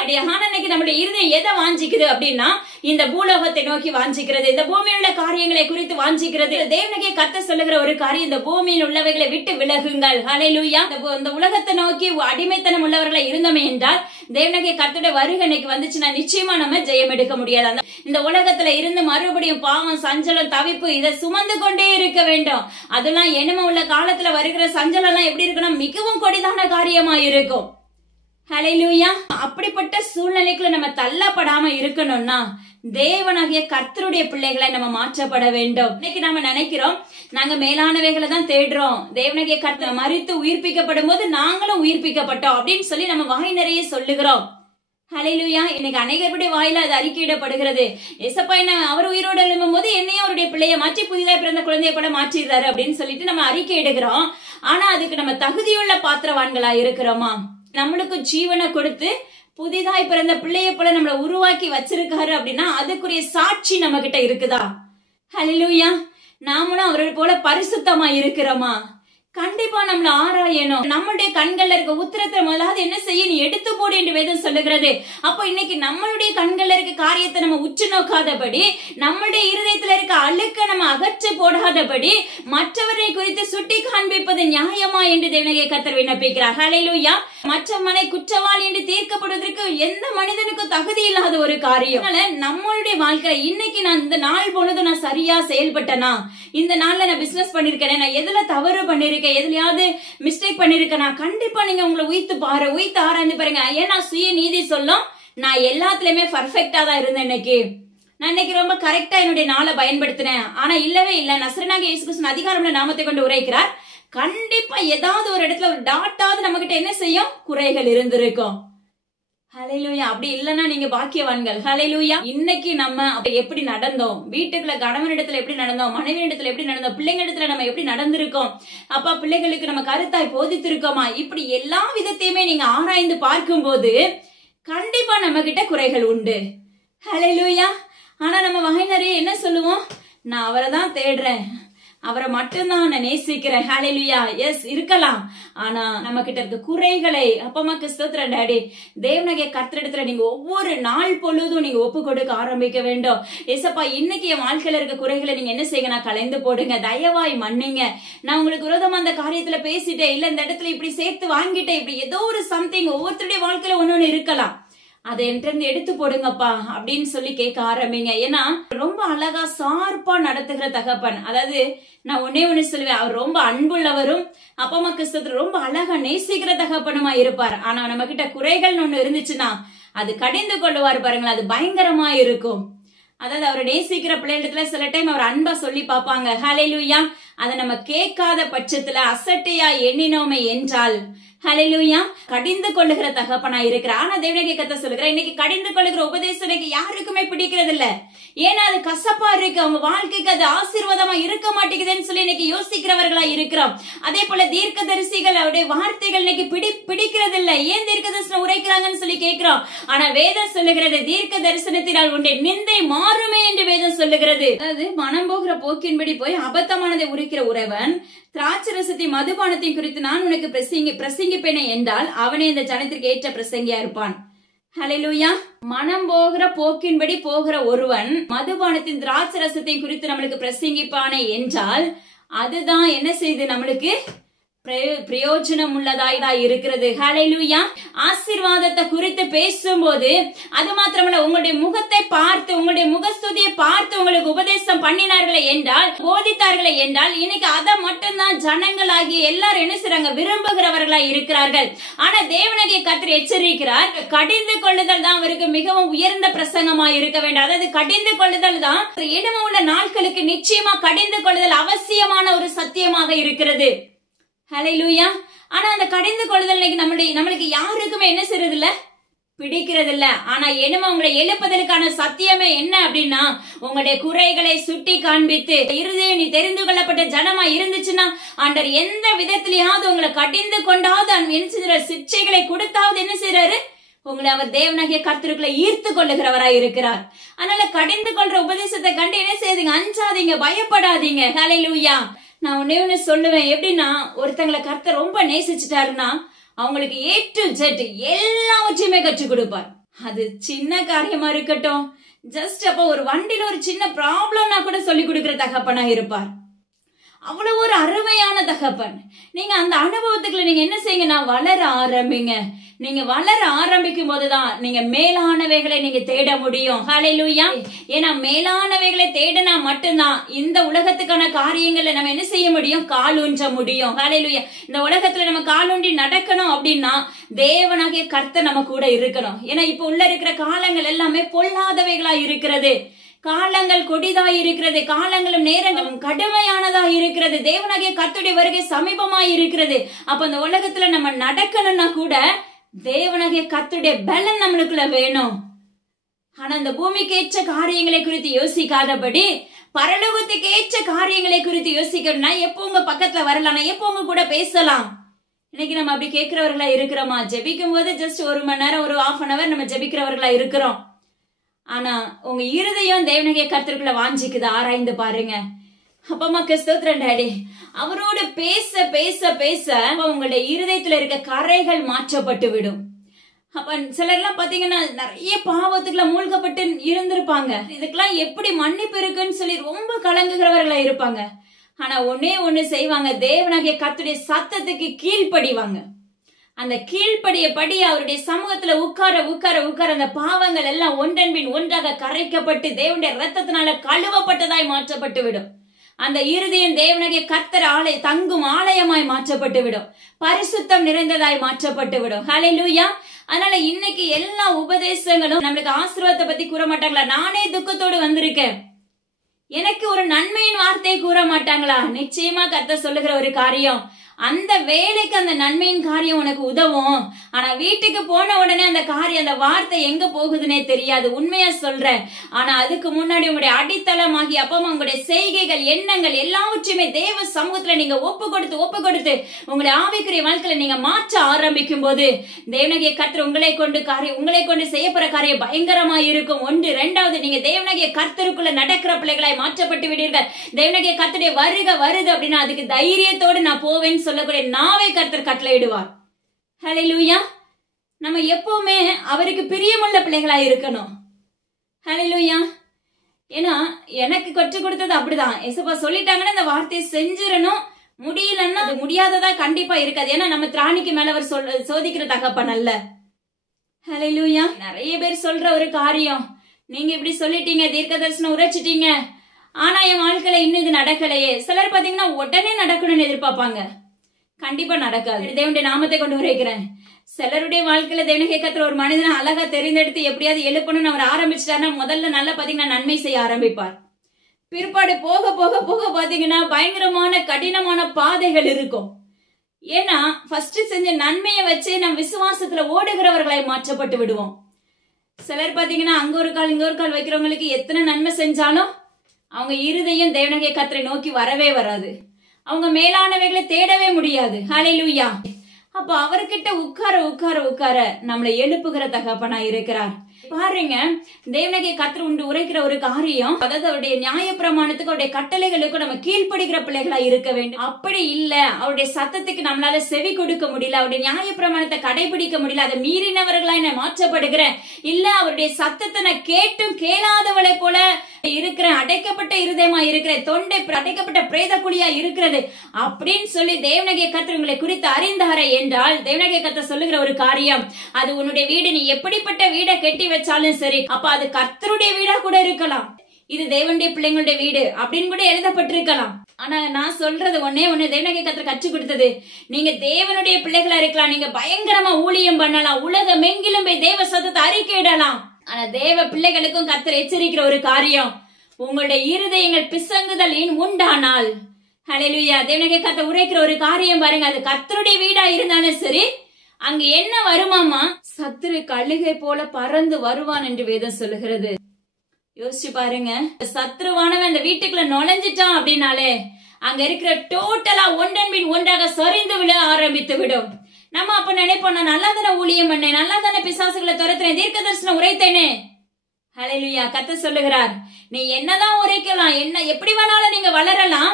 நம்முடைய இருதயம் எதை வாஞ்சிக்குது அப்படின்னா, இந்த பூலோகத்தை நோக்கி வாஞ்சிக்கிறது, இந்த பூமியில் உள்ள காரியங்களை குறித்து வாஞ்சிக்கிறது. தேவனாகிய கர்த்தர் சொல்லுகிற ஒரு காரியம், இந்த பூமியில் உள்ளவைகளை விட்டு விலகுங்கள். ஹல்லேலூயா. இந்த உலகத்தை நோக்கி அடிமைத்தனம் உள்ளவர்களை இருந்தோமே என்றால், தேவனாகிய கர்த்தருடைய வருகை இன்னைக்கு வந்துச்சுன்னா நிச்சயமா நம்ம ஜெயம் எடுக்க முடியாது. இந்த உலகத்துல இருந்து மறுபடியும் பாவம், சஞ்சலம், தவிப்பு இதை சுமந்து கொண்டே இருக்க வேண்டும். அதெல்லாம் என்னமோ உள்ள காலத்துல வருகிற சஞ்சலம் எல்லாம் எப்படி இருக்கணும், மிகவும் கொடிதான காரியமா இருக்கும். ஹல்லேலூயா. அப்படிப்பட்ட சூழ்நிலைக்குள்ள நம்ம தள்ளப்படாம இருக்கணும்னா தேவனாகிய கர்த்தருடைய பிள்ளைகளை நம்ம மாற்றப்பட வேண்டும். இன்னைக்கு நாம நினைக்கிறோம் நாங்க மேலானவைகளை தான் தேடுறோம், தேவனாகிய கர்த்தர் மரித்து உயிர்ப்பிக்கப்படும் போது நாங்களும் உயிர்ப்பிக்கப்பட்டோம் அப்படின்னு சொல்லி நம்ம வாய் நிறைய சொல்லுகிறோம். ஹல்லேலூயா. இன்னைக்கு அநேகருடைய வாயில அது அறிக்கையிடப்படுகிறது. ஏசப்பா என்ன அவர் உயிரோடு எழும்பும் போது என்னையும் அவருடைய பிள்ளைய மாற்றி புதிதாக பிறந்த குழந்தைய போல மாற்றிடுறாரு அப்படின்னு சொல்லிட்டு நம்ம அறிக்கை எடுக்கிறோம். ஆனா அதுக்கு நம்ம தகுதியுள்ள பாத்திரவான்களா இருக்கிறோமா? நம்மளுக்கு ஜீவனை கொடுத்து புதிதாய் பிறந்த பிள்ளைய போல நம்மளை உருவாக்கி வச்சிருக்காரு அப்படின்னா அதுக்குரிய சாட்சி நம்ம கிட்ட இருக்குதா? ஹல்லேலூயா. நாமளும் அவரை போல பரிசுத்தமா இருக்கிறோமா? கண்டிப்பா நம்மள ஆராயணும். நம்மளுடைய கண்கள்ல இருக்க உத்திரத்தை முதலாவது என்ன செய்ய, நீ எடுத்து போடு என்று வேதம் சொல்லுகிறது. அப்போ இன்னைக்கு நம்மளுடைய கண்கள்ல இருக்க காரியத்தை நம்ம உற்று நோக்காதபடி, நம்மளுடைய இருதயத்துல இருக்க அழுக்க நம்ம அகற்று போடாதபடி மற்றவரை குறித்து சுட்டி காண்பிப்பது நியாயமா என்று தேவனாகிய கர்த்தர் விண்ணப்பிக்கிறார். ஹல்லேலூயா. மற்றவனை குற்றவாளி என்று தீர்க்கப்படுவதற்கு எந்த மனிதனுக்கும் தகுதி இல்லாத ஒரு காரியம். நம்மளுடைய வாழ்க்கையில இன்னைக்கு நான் இந்த நாள் பொழுது நான் சரியா செயல்பட்டனா, இந்த நாள்ல நான் பிசினஸ் பண்ணிருக்கேன், நான் எதுல தவறு பண்ணிருக்கேன், எதுலயாவது மிஸ்டேக் பண்ணிருக்கேன், கண்டிப்பா நீங்க உங்களை உயிர்த்து ஆராய்ந்து பாருங்க. ஏன்னா சுய நீதி சொல்லும், நான் எல்லாத்துலயுமே பர்ஃபெக்டா தான் இருந்தேன். நான் இன்னைக்கு ரொம்ப கரெக்டா என்னுடைய நாளை பயன்படுத்தினேன். ஆனா இல்லவே இல்ல. நசரேயனாகிய இயேசு கிறிஸ்து அதிகாரமுள்ள நாமத்தை கொண்டு உரைக்கிறார். கண்டிப்பா ஏதாவது ஒரு இடத்துல ஒரு டாட்டாவது நம்ம கிட்ட என்ன செய்யும், குறைகள் இருந்திருக்கும். ஹல்லேலூயா. அப்படி இல்லன்னா நீங்க பாக்கியவான்கள். ஹல்லேலூயா. இன்னைக்கு நம்ம எப்படி நடந்தோம், வீட்டுக்குள்ள கணவனிடத்துல எப்படி நடந்தோம், மனைவி இடத்துல எப்படி நடந்தோம், பிள்ளைங்க இடத்துல நம்ம எப்படி நடந்திருக்கோம், அப்பா பிள்ளைகளுக்கு நம்ம கருத்தாய் போதித்திருக்கோமா, இப்படி எல்லா விதத்தையுமே நீங்க ஆராய்ந்து பார்க்கும் போது கண்டிப்பா நம்ம கிட்ட குறைகள் உண்டு. ஹல்லேலூயா. ஆனா நம்ம வகை நிறைய என்ன சொல்லுவோம், நான் அவரை தான் தேடுறேன், அவரை மட்டும்தான் நான் நேசிக்கிறேன். ஹல்லேலூயா. எஸ் இருக்கலாம். ஆனா நம்ம கிட்ட இருக்க குறைகளை அப்பமாக்கு ஸ்தோத்திரம் டாடி. தேவனாகிய கர்த்தரிடத்துல நீங்க ஒவ்வொரு நாள் பொழுதும் நீங்க ஒப்பு கொடுக்க ஆரம்பிக்க வேண்டும். ஏசப்பா இன்னைக்கு என் வாழ்க்கையில இருக்க குறைகளை நீங்க என்ன செய்யுங்க, நான் கலைந்து போடுங்க, தயவாய் மன்னிங்க. நான் உங்களுக்கு விரோதமா அந்த காரியத்துல பேசிட்டேன், இல்ல இந்த இடத்துல இப்படி சேர்த்து வாங்கிட்டேன், இப்படி ஏதோ ஒரு சம்திங் ஒவ்வொருத்தருடைய வாழ்க்கையில ஒண்ணு இருக்கலாம், அதை என்கிட்ட இருந்து எடுத்து போடுங்கப்பா அப்படின்னு சொல்லி கேட்க ஆரம்பிங்க. ஏன்னா ரொம்ப அழகா சார்பா நடத்துகிற தகப்பன். அதாவது நான் ஒண்ணு சொல்லுவேன், அவர் ரொம்ப அன்புள்ளவரும் அப்பா கிறிஸ்துவ ரொம்ப அழகா நேசிக்கிற தகப்பனுமா இருப்பார். ஆனா நம்ம கிட்ட குறைகள் ஒண்ணு இருந்துச்சுன்னா அது கடிந்து கொள்ளுவார் பாருங்களா, அது பயங்கரமா இருக்கும். அதாவது அவர் நேசிக்கிற பிள்ளைகளத்துல சில டைம் அவர் அன்பா சொல்லி பாப்பாங்க. ஹல்லேலூயா. அதை நம்ம கேட்காத பட்சத்துல அசட்டையா எண்ணினோமே என்றால் ஹல்லேலூயா கடிந்து கொள்ளுகிற தகப்பனா இருக்கிற. ஆனா தேவனாகிய கர்த்தர் சொல்லுகிற, இன்னைக்கு கடிந்து கொள்ளுகிற உபதேசம் யாருக்குமே பிடிக்கிறது இல்ல. ஏன்னா அது கசப்பா இருக்கு, அவங்க வாழ்க்கைக்கு அது ஆசீர்வாதமா இருக்க மாட்டேங்குதுன்னு சொல்லி இன்னைக்கு யோசிக்கிறவர்களா இருக்கிறோம். அதே போல தீர்க்கதரிசிகள் அவருடைய வார்த்தைகள் இன்னைக்கு பிடிக்கிறது இல்ல. ஏன் தீர்க்க தரிசனம் உரைக்கிறாங்கன்னு சொல்லி கேட்கிறோம். ஆனா வேதம் சொல்லுகிறது, தீர்க்க தரிசனத்தினால் உண்டே நிந்தை மாறுமே என்று வேதம் சொல்லுகிறது. அதாவது மனம் போகிற போக்கின்படி போய் அபத்தமானதை உரைக்கிற உறவன் திராட்சரசத்தை மதுபானத்தை குறித்து நான் உனக்கு பிரசங்கிப்பேனே என்றால் அவனே இந்த ஜனத்திற்கு ஏற்ற பிரசங்கியா இருப்பான். ஹல்லேலூயா. மனம் போகிற போக்கின்படி போகிற ஒருவன் மதுபானத்தின் திராட்சரசத்தை குறித்து நம்மளுக்கு பிரசங்கிப்பானே என்றால் அதுதான் என்ன செய்து நம்மளுக்கு பிரயோஜனம் உள்ளதாய் தான் இருக்கிறது. ஹல்லேலூயா. ஆசீர்வாதத்தை குறித்து பேசும்போது அது மாத்திரமல்ல, உங்களுடைய முகத்தை பார்த்து, உங்களுடைய முகஸ்துதியை பார்த்து உங்களுக்கு உபதேசம் பண்ணினார்களே என்றால், போதித்தார்களே என்றால், இன்னைக்கு அதை மட்டும்தான் ஜனங்களாகி எல்லாரும் என்ன செய்றாங்க, விரும்புகிறவர்களாய் இருக்கிறார்கள். ஆனா தேவனாகிய கர்த்தர் எச்சரிக்கிறார், கடிந்து கொள்ளுதல் தான் அவருக்கு மிகவும் உயர்ந்த பிரசங்கமாய் இருக்க வேண்டும். அதாவது கடிந்து கொள்ளுதல் தான் இனிமே உள்ள நாட்களுக்கு நிச்சயமா கடிந்து கொள்ளுதல் அவசியமான ஒரு சத்தியமாக இருக்கிறது. ஹல்லேலூயா. ஆனா அந்த கடிந்து கொள்ளுதல் நம்மளுக்கு யாருக்குமே என்ன செய்யறது இல்ல, பிடிக்கிறது இல்ல. ஆனா என்னமோ உங்களை எழுப்புதலுக்கான சத்தியமே என்ன அப்படின்னா, உங்களுடைய குறைகளை சுட்டி காண்பித்து, இருதயம் நீ தெரிந்து கொள்ளப்பட்ட ஜனமா இருந்துச்சுன்னா ஆண்டவர் எந்த விதத்திலேயாவது உங்களை கடிந்து கொண்டாவது என்ன செய்யற, சிக்ஷைகளை கொடுத்தாவது என்ன செய்யறாரு, உங்களை அவர் தேவனாகிய கர்த்தருக்குள்ள ஈர்த்து கொள்ளுகிறவராய் இருக்கிறார். அதனால கடிந்து கொள்ற உபதேசத்தை கண்டு என்ன செய்யுங்க, அஞ்சாதீங்க, பயப்படாதீங்க. ஹல்லேலூயா. நான் ஒண்ணு சொல்லுவேன், எப்படின்னா ஒருத்தங்களை கர்த்தர் ரொம்ப நேசிச்சுட்டாருன்னா அவங்களுக்கு A to Z எல்லாவற்றையுமே கற்றுக் கொடுப்பார். அது சின்ன காரியமா இருக்கட்டும், ஜஸ்ட் அப்ப ஒரு வண்டியில ஒரு சின்ன ப்ராப்ளம்னா கூட சொல்லி கொடுக்கிற தகப்பனா இருப்பார். அவ்வளவு ஒரு அருமையான தகப்பன். நீங்க அந்த அனுபவத்துக்குள்ள நீங்க என்ன செய்யுங்கன்னா வளர ஆரம்பிங்க. நீங்க வளர ஆரம்பிக்கும் போதுதான் நீங்க மேலானவைகளை நீங்க தேட முடியும். ஹல்லேலூயா. ஏன்னா மேலானவைகளை தேடினா மட்டும்தான் இந்த உலகத்துக்கான காரியங்களை நம்ம என்ன செய்ய முடியும், காலூன்ற முடியும். ஹல்லேலூயா. இந்த உலகத்துல நம்ம காலூன்றி நடக்கணும் அப்படின்னா தேவனாகிய கர்த்தர் நம்ம கூட இருக்கணும். ஏன்னா இப்ப உள்ள இருக்கிற காலங்கள் எல்லாமே பொல்லாதவைகளா இருக்கிறது. காலங்கள் கொடிதாய் இருக்கிறது, காலங்களும் நேரங்களும் கடுமையானதாக இருக்கிறது. தேவனாகிய கர்த்தருடைய வருகை சமீபமாய் இருக்கிறது. அப்ப அந்த உலகத்துல நம்ம நடக்கணும்னா கூட தேவனாகிய கர்த்தருடைய பலன் நம்மளுக்குள்ள வேணும். ஆனா இந்த பூமிக்கு ஏற்ற காரியங்களை குறித்து யோசிக்காதபடி பரலோகத்துக்கு ஏற்ற காரியங்களை குறித்து யோசிக்கணும்னா எப்போ உங்க பக்கத்துல வரலாம், எப்போ உங்க கூட பேசலாம். இன்னைக்கு நம்ம அப்படி கேட்கிறவர்களா இருக்கிறோமா? ஜெபிக்கும் போது ஜஸ்ட் 1 மணி நேரம், ஒரு 1/2 hour நம்ம ஜெபிக்கிறவர்களா இருக்கிறோம். ஆனா உங்க இருதயம் தேவனாகிய கர்த்தருக்குள்ள வாஞ்சிக்குது, ஆராய்ந்து பாருங்க. அப்பமா ஸ்தோத்திரம் டாடி. அவரோட பேச பேச பேச உங்களுடைய இருதயத்துல இருக்க கரைகள் மாற்றப்பட்டு விடும். அப்ப சிலர்லாம் பாத்தீங்கன்னா நிறைய பாவத்துக்குள்ள மூழ்கப்பட்டு இருந்திருப்பாங்க. இதுக்கெல்லாம் எப்படி மன்னிப்பு இருக்குன்னு சொல்லி ரொம்ப கலங்குகிறவர்களா இருப்பாங்க. ஆனா ஒன்னே ஒண்ணு செய்வாங்க, தேவனாகிய கர்த்தருடைய சத்தத்துக்கு கீழ்ப்படிவாங்க. அந்த கீழ்ப்படியபடி அவருடைய சமூகத்துல உட்கார உட்கார உட்கார அந்த பாவங்கள் எல்லாம் ஒன்றன் பின் ஒன்றாக கரைக்கப்பட்டு தேவனுடைய ரத்தத்தினால கழுவப்பட்டதாய் மாற்றப்பட்டு விடும். அந்த இருதயம் தேவனாகிய கர்த்தர் தங்கும் ஆலயமாய் மாற்றப்பட்டு விடும். பரிசுத்தம் நிறைந்ததாய் மாற்றப்பட்டு விடும். ஹல்லேலூயா. அதனால இன்னைக்கு எல்லா உபதேசங்களும் நம்மளுக்கு ஆசீர்வாதத்தை பத்தி கூற மாட்டாங்களா? நானே துக்கத்தோடு வந்திருக்கேன், எனக்கு ஒரு நன்மையின் வார்த்தையை கூற மாட்டாங்களா? நிச்சயமா கர்த்தர் சொல்லுகிற ஒரு காரியம், அந்த வேலைக்கு அந்த நன்மையின் காரியம் உனக்கு உதவும். ஆனா வீட்டுக்கு போன உடனே அந்த காரியம், அந்த வார்த்தை எங்க போகுதுன்னே தெரியாது. உண்மையா சொல்றேன். ஆனா அதுக்கு முன்னாடி உங்களுடைய அடித்தளமாகி அப்பமா உங்களுடைய செய்கைகள், எண்ணங்கள் எல்லாவற்றையுமே தேவ சமூகத்துல நீங்க ஒப்பு கொடுத்து உங்களுடைய ஆவிக்குரிய வாழ்க்கையில நீங்க மாற்ற ஆரம்பிக்கும் போது தேவனாகிய கர்த்தர் உங்களை கொண்டு செய்யப்படுற காரியம் பயங்கரமா இருக்கும். 1. 2வது, நீங்க தேவனாகிய கர்த்தருக்குள்ள நடக்கிற பிள்ளைகளாய் மாற்றப்பட்டு விடுவீர்கள். தேவனாகிய கர்த்தருடைய வருது அப்படின்னா அதுக்கு தைரியத்தோடு நான் போவேன்னு சொல்லக்கூடிய நாவை கர்த்தர் கட்டளையிடுவார். ஹல்லேலூயா. நம்ம எப்பவுமே அவருக்கு பிரியமுள்ள பிள்ளைகளா இருக்கணும். ஹல்லேலூயா. ஏன்னா எனக்கு கற்றுக் கொடுத்தது அப்படிதான். ஏசப்பா சொல்லிட்டாங்கன்னா இந்த வார்த்தையை செஞ்சிடணும், முடியலன்னா அது முடியாததா கண்டிப்பா இருக்காது. ஏன்னா நம்ம திராணிக்கு மேல அவர் சோதிக்கிற தகப்பன் அல்ல. ஹல்லேலூயா. நிறைய பேர் சொல்ற ஒரு காரியம், நீங்க இப்படி சொல்லிட்டீங்க, தீர்க்க தரிசனம் உரைச்சிட்டீங்க, ஆனா என் வாழ்க்கையில இன்னும் இது நடக்கலையே. சிலர் பாத்தீங்கன்னா உடனே நடக்கணும்னு எதிர்பார்ப்பாங்க, கண்டிப்பா நடக்காது. தேவனுடைய நாமத்தை கொண்டு உரைக்கிறேன். சிலருடைய வாழ்க்கையில தேவனாகிய கர்த்தர் ஒரு மனிதனை அழகா தெரிந்தெடுத்து எப்படியாவது எழுப்பணும்னு அவர் ஆரம்பிச்சிட்டாருன்னா முதல்ல நல்லா பாத்தீங்கன்னா நன்மை செய்ய ஆரம்பிப்பார். பிற்பாடு போக போக போக பாத்தீங்கன்னா பயங்கரமான கடினமான பாதைகள் இருக்கும். ஏன்னா ஃபர்ஸ்ட் செஞ்ச நன்மையை வச்சு நம் விசுவாசத்துல ஓடுகிறவர்களாய் மாற்றப்பட்டு விடுவோம். சிலர் பாத்தீங்கன்னா அங்க ஒரு கால் இங்க ஒரு கால் வைக்கிறவங்களுக்கு எத்தனை நன்மை செஞ்சாலும் அவங்க இருதயம் தேவனாகிய கர்த்தரை நோக்கி வரவே வராது. அவங்க மேலானவைகளை தேடவே முடியாது. ஹல்லேலூயா. அப்ப அவர்கிட்ட உட்கார உட்கார உட்கார நம்மளை எழுப்புகிற தகப்பனா இருக்கிறார். பாருங்க, தேவனாகிய கர்த்தர் உண்டு உரைக்கிற ஒரு காரியம், அதாவது அவருடைய நியாய பிரமாணத்துக்கு அவருடைய கட்டளைகளுக்கு நம்ம கீழ்ப்படுகிற பிள்ளைகளா இருக்க வேண்டும். அப்படி இல்ல, அவருடைய சத்தத்துக்கு நம்மளால செவி கொடுக்க முடியல, அவருடைய நியாய பிரமாணத்தை கடைபிடிக்க முடியல, அதை மீறினவர்களா நான் மாற்றப்படுகிற, இல்ல அவருடைய சத்தத்தை நான் கேட்டும் கேளாதவளை போல இருக்கிற, அடைக்கப்பட்ட இருதயமா இருக்கிற, தொண்டை அடைக்கப்பட்ட பிரேத குழியா இருக்கிறது அப்படின்னு சொல்லி தேவனாகிய கர்த்தர் உங்களை குறித்து அறிந்தாரே என்றால், தேவனாகிய கர்த்தர் சொல்லுகிற ஒரு காரியம், அது உன்னுடைய வீடு, நீ எப்படிப்பட்ட வீடை கட்டி வச்சாலும் சரி, அப்ப அது கர்த்தருடைய வீடா கூட இருக்கலாம், இது தேவனுடைய பிள்ளைங்களுடைய வீடு அப்படின்னு கூட எழுதப்பட்டிருக்கலாம். ஆனா நான் சொல்றது ஒன்னே ஒண்ணு, தேவனாகிய கர்த்தர் கற்றுக் கொடுத்தது, நீங்க தேவனுடைய பிள்ளைகளா இருக்கலாம், நீங்க பயங்கரமா ஊழியம் பண்ணலாம், உலகம் எங்கிலும் போய் தேவ சத்தத்தை அறிக்கையிடலாம். ஆனா தேவ பிள்ளைகளுக்கும் கர்த்தர் எச்சரிக்கிற ஒரு காரியம், உங்களுடைய இருதயங்கள் பிசங்குதல் உண்டானால், ஹல்லேலூயா, தேவனாகிய கர்த்தர் உரைக்கிற ஒரு காரியம் பாருங்க, அது கர்த்தருடைய வீடா இருந்தாலும் சரி, அங்க என்ன வருமாமா, சத்துரு கழுகை போல பறந்து வருவான் என்று வேதம் சொல்லுகிறது. யோசிச்சு பாருங்க, சத்ருவானவன் அந்த வீட்டுக்குள்ள நுழைஞ்சிட்டான் அப்படின்னாலே அங்க இருக்கிற டோட்டலா ஒன்றன் பின் ஒன்றாக சரிந்து விழ ஆரம்பித்து விடும். நம்ம அப்ப நினைப்போம், நான் நல்லா தானே ஊழியம் பண்ணேன், நல்லா தானே பிசாசுகளை துரத்துறேன், தீர்க்க தரிசனம் உரைத்தேனே. ஹல்லேலூயா, கர்த்தர் சொல்லுகிறார், நீ என்னதான் உரைக்கலாம், என்ன எப்படி வேணாலும் நீங்க வளரலாம்,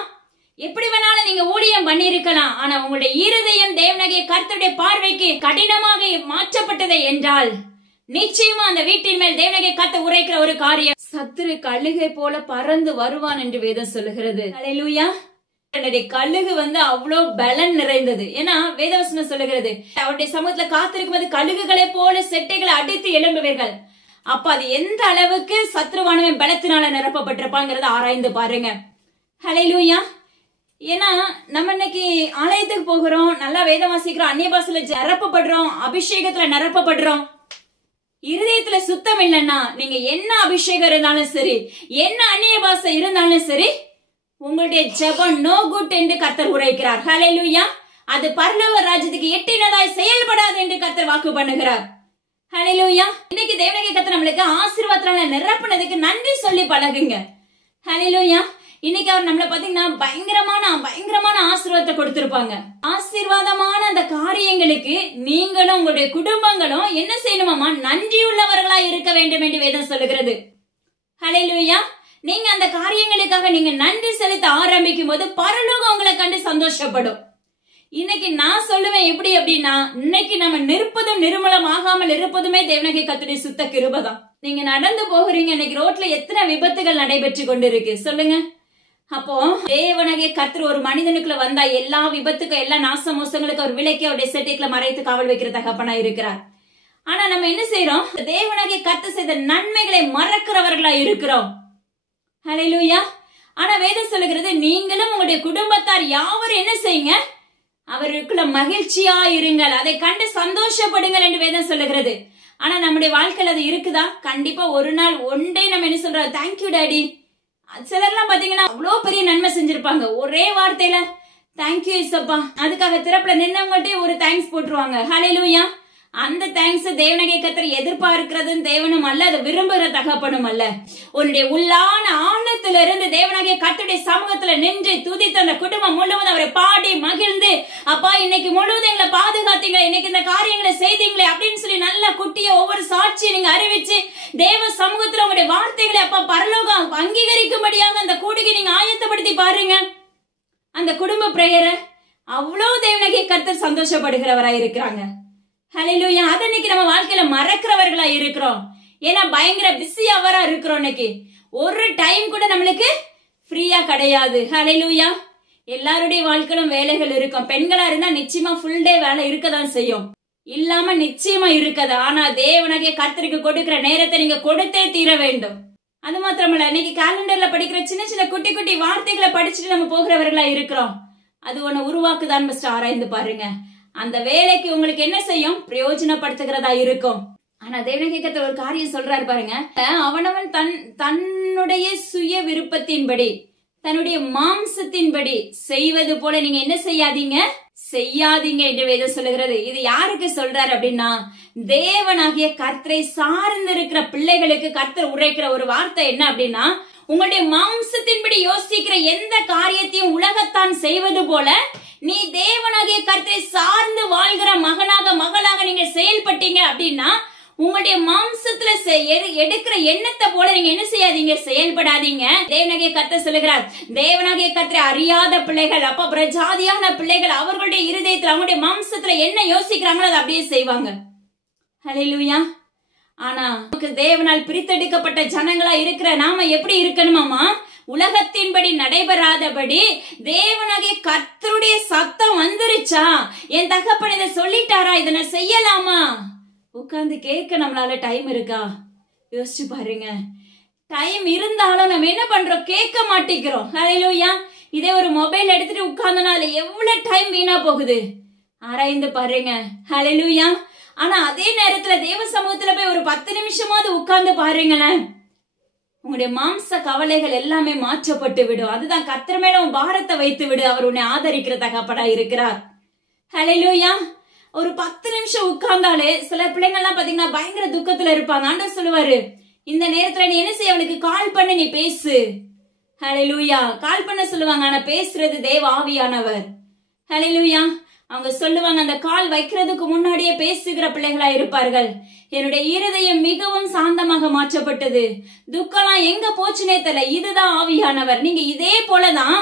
எப்படி வேணாலும் நீங்க ஊழியம் பண்ணிருக்கலாம், ஆனா உங்களுடைய இருதயம் தேவனாகிய கர்த்தருடைய பார்வைக்கு கடினமாக மாற்றப்பட்டதை என்றால், நிச்சயமா அந்த வீட்டின் மேல் தேவனாகிய கர்த்தர் உரைக்கிற ஒரு காரியம், சத்துரு கழுகை போல பறந்து வருவான் என்று வேதம் சொல்லுகிறது. ஹல்லேலூயா, கழுகு அவ்வளவு பலன் நிறைந்தது. ஏன்னா வேதவசனம் சொல்லுகிறது, அவருடைய சமூகத்துல காத்திருக்கும் போது கழுகுகளை போல செட்டைகளை அடித்து எழும்புவீர்கள். அப்ப அது எந்த அளவுக்கு சத்ருவானவன் பலத்தினால நிரப்பப்பட்டிருப்பாங்கிறத ஆராய்ந்து பாருங்க. ஹல்லேலூயா, ஏன்னா நம்ம இன்னைக்கு ஆலயத்துக்கு போகிறோம், நல்லா வேதம் வாசிக்கிறோம், அந்நிய பாஷையில நிரப்பப்படுறோம், அபிஷேகத்துல நிரப்பப்படுறோம், இருதயத்துல சுத்தம் இல்லைன்னா நீங்க என்ன அபிஷேகம் இருந்தாலும் சரி, என்ன அந்நிய பாஷை இருந்தாலும் சரி, உங்களுடைய ஜெபம் நோ குட் என்று கர்த்தர் உரைக்கிறார். ஹல்லேலூயா, அது பரலோக ராஜ்யத்துக்கு எட்டினதாய் செயல்படாது என்று கர்த்தர் வாக்கு பண்ணுகிறார். ஹல்லேலூயா, இன்னைக்கு தேவனாகிய கர்த்தர் நம்மளுக்கு ஆசீர்வாதத்தால நிரப்புனதுக்கு நன்றி சொல்லி பழகுங்க. ஹல்லேலூயா, இன்னைக்கு அவர் நம்மள பாத்தீங்கன்னா பயங்கரமான ஆசீர்வாதத்தை கொடுத்திருப்பாங்க. ஆசீர்வாதமான அந்த காரியங்களுக்கு நீங்களும் உங்களுடைய குடும்பங்களும் என்ன செய்யணுமாமா, நன்றியுள்ளவர்களா இருக்க வேண்டும் என்று வேதம் சொல்லுகிறது. ஹல்லேலூயா, நீங்க அந்த காரியங்களுக்காக நீங்க நன்றி செலுத்த ஆரம்பிக்கும் போது பரலோகம் உங்களை கண்டு சந்தோஷப்படும். இன்னைக்கு நான் சொல்லுவேன் எப்படி அப்படின்னா, இன்னைக்கு நம்ம நிற்பதும் நிர்மலம் ஆகாமல் இருப்பதுமே தேவனாகிய கர்த்தருடைய சுத்த கிருபைதான். நீங்க நடந்து போகிறீங்க, இன்னைக்கு ரோட்ல எத்தனை விபத்துகள் நடைபெற்று கொண்டிருக்கு சொல்லுங்க. அப்போ தேவனாகிய கர்த்தர் ஒரு மனிதனுக்குள்ள வந்தா எல்லா விபத்துக்கும் எல்லா நாச மோசங்களுக்கும் அவர் விலக்கி அவருடைய செட்டைக்குள்ள மறைத்து காவல் வைக்கிற தகப்பனா இருக்கிறார். ஆனா நம்ம என்ன செய்யறோம், தேவனாகிய கர்த்தர் செய்த நன்மைகளை மறக்கிறவர்களா இருக்கிறோம். ஹல்லேலூயா, ஆனா வேதம் சொல்லுகிறது, நீங்களும் உங்களுடைய குடும்பத்தார் யாவரும் என்ன செய்யுங்க, அவருக்குள்ள மகிழ்ச்சியா இருங்கள், அதை கண்டு சந்தோஷப்படுங்கள் என்று வேதம் சொல்லுகிறது. ஆனா நம்முடைய வாழ்க்கையில அது இருக்குதா? கண்டிப்பா ஒரு நாள் ஒன்றே நம்ம என்ன சொல்றோம், தேங்க்யூ டாடி. சிலர்லாம் பாத்தீங்கன்னா அவ்வளவு பெரிய நன்மை செஞ்சிருப்பாங்க, ஒரே வார்த்தையில தேங்க்யூ இசப்பா, அதுக்காக திறப்புல நின்னவங்கள்ட்டே ஒரு தேங்க்ஸ் போட்டுருவாங்க. ஹல்லேலூயா, அந்த தேங்க்ஸ் தேவனாகிய கர்த்தர் எதிர்பார்க்கிறது தேவனும் அல்ல, அதை விரும்புகிற தகப்பனும் அல்ல. உன்னுடைய உள்ளான ஆழத்திலிருந்து தேவனாகிய கர்த்தருடைய சமூகத்துல நின்று துதித்த அந்த குடும்பம் முழுவதும் அவரை பாடி மகிழ்ந்து, அப்பா இன்னைக்கு முழுவதும் எங்களை பாதுகாத்தீங்களே, இன்னைக்கு இந்த காரியங்களை செய்தீங்களே அப்படின்னு சொல்லி நல்லா குட்டிய ஒவ்வொரு சாட்சியை நீங்க அறிவிச்சு தேவ சமூகத்துல உங்களுடைய வார்த்தைகளை அப்பா பரலோகம் அங்கீகரிக்கும்படியாக அந்த கூடுகை நீங்க ஆயத்தப்படுத்தி பாருங்க. அந்த குடும்ப பிரேயரை அவ்வளவு தேவனாகிய கர்த்தர் சந்தோஷப்படுகிறவராய் இருக்கிறாங்க. ஹல்லேலூயா, அதை இன்னைக்கு நம்ம வாழ்க்கையில மறக்கிறவர்களா இருக்கிறோம். ஏன்னா பயங்கர பிஸி அவரா இருக்கிறோம். இன்னைக்கு ஒரு டைம் கூட நம்மளுக்கு ஃப்ரீயா கிடையாது. ஹல்லேலூயா, எல்லாருடைய வாழ்க்கையிலும் வேலைகள் இருக்கும். பெண்களா இருந்தா நிச்சயமா ஃபுல் டே வேலை இருக்கதான் செய்யும், இல்லாம நிச்சயமா இருக்காது. ஆனா தேவனாகிய கர்த்தருக்கு கொடுக்கிற நேரத்தை நீங்க கொடுத்தே தீர வேண்டும். அது மாத்திரமல்ல, இன்னைக்கு காலண்டர்ல படிக்கிற சின்ன சின்ன குட்டி குட்டி வார்த்தைகளை படிச்சுட்டு நம்ம போகிறவர்களா இருக்கிறோம். அது ஒண்ணு உருவாக்குதான் ஆராய்ந்து பாருங்க. அந்த வேலைக்கு உங்களுக்கு என்ன செய்யும், பிரயோஜனப்படுத்துகிறதா இருக்கும். ஆனா தேவனாகிய கர்த்தர் ஒரு காரியம் சொல்றாரு பாருங்க, அவனவன் தன்னுடைய சுய விருப்பத்தின்படி தன்னுடைய மாம்சத்தின்படி செய்வது போல நீங்க என்ன செய்யாதீங்க, செய்யாதீங்க என்று வேதம் சொல்லுகிறது. இது யாருக்கு சொல்றாரு அப்படின்னா, தேவனாகிய கர்த்தரை சார்ந்திருக்கிற பிள்ளைகளுக்கு கர்த்தர் உரைக்கிற ஒரு வார்த்தை என்ன அப்படின்னா, உங்களுடைய மாம்சத்தின்படி யோசிக்கிற எந்த காரியத்தையும் உலகத்தான் செய்வது போல நீ தேவனாகிய கர்த்தரை சார்ந்து வாழ்கிற மகனாக மகளாக நீங்க செயல்பட்டீங்க அப்படின்னா, உங்களுடைய மாம்சத்துல எடுக்கிற எண்ணத்தை போல நீங்க என்ன செய்யாதீங்க, செயல்படாதீங்க. தேவனாகிய கர்த்தர் சொல்லுகிறார், தேவனாகிய கர்த்தரை அறியாத பிள்ளைகள், அப்ப பிரஜாதியான பிள்ளைகள் அவர்களுடைய இருதயத்துல அவங்களுடைய மாம்சத்துல என்ன யோசிக்கிறாங்களோ அதை அப்படியே செய்வாங்க. ஹல்லேலூயா. ஆனா தேவனால் பிரித்தெடுக்கப்பட்ட ஜனங்களா இருக்கிற நாம எப்படி இருக்கணுமாமா, உலகத்தின்படி நடைபெறாதபடி தேவனாகிய கர்த்தருடைய சத்தம் வந்துருச்சா, என் தகப்பன் இதை சொல்லிட்டாரா, இதை நான் செய்யலாமா, உட்கார்ந்து கேட்க நம்மளால டைம் இருக்கா? யோசிச்சு பாருங்க. டைம் இருந்தாலும் நம்ம என்ன பண்றோம், கேட்க மாட்டேங்கிறோம். ஹல்லேலூயா. இதே ஒரு மொபைல் எடுத்துட்டு உட்கார்ந்தனால எவ்வளவு டைம் வீணா போகுது, ஆராய்ந்து பாருங்க. ஹல்லேலூயா. ஆனா அதே நேரத்துல தேவ சமூகத்துல போய் ஒரு 10 நிமிஷமாவது உட்கார்ந்து பாருங்களேன், உங்களுடைய மாம்ச கவலைகள் எல்லாமே மாற்றப்பட்டு விடும். அதுதான் கர்த்தர் மேல உன் பாரத்தை வைத்து விடு, அவர் உன்னை ஆதரிக்கிற தகப்பனா இருக்கிறார். ஹல்லேலூயா. ஒரு 10 நிமிஷம் உட்கார்ந்தாலே சில பிள்ளைங்க எல்லாம் பாத்தீங்கன்னா பயங்கர துக்கத்துல இருப்பாங்க. ஆண்டவர் சொல்லுவாரு, இந்த நேரத்துல நீ என்ன செய்ய, அவனுக்கு கால் பண்ணி நீ பேசு. ஹல்லேலூயா. கால் பண்ண சொல்லுவாங்க, ஆனா பேசுறது தேவ ஆவியானவர். ஹல்லேலூயா. அவங்க சொல்லுவாங்க, அந்த கால் வைக்கிறதுக்கு முன்னாடியே பேசுகிற பிள்ளைகளா இருப்பார்கள். என்னுடைய இருதயம் மிகவும் சாந்தமாக மாற்றப்பட்டது, துக்கலாம் எங்க போச்சுனே தெரியல, இதுதான் ஆவியானவர். நீங்க இதே போலதான்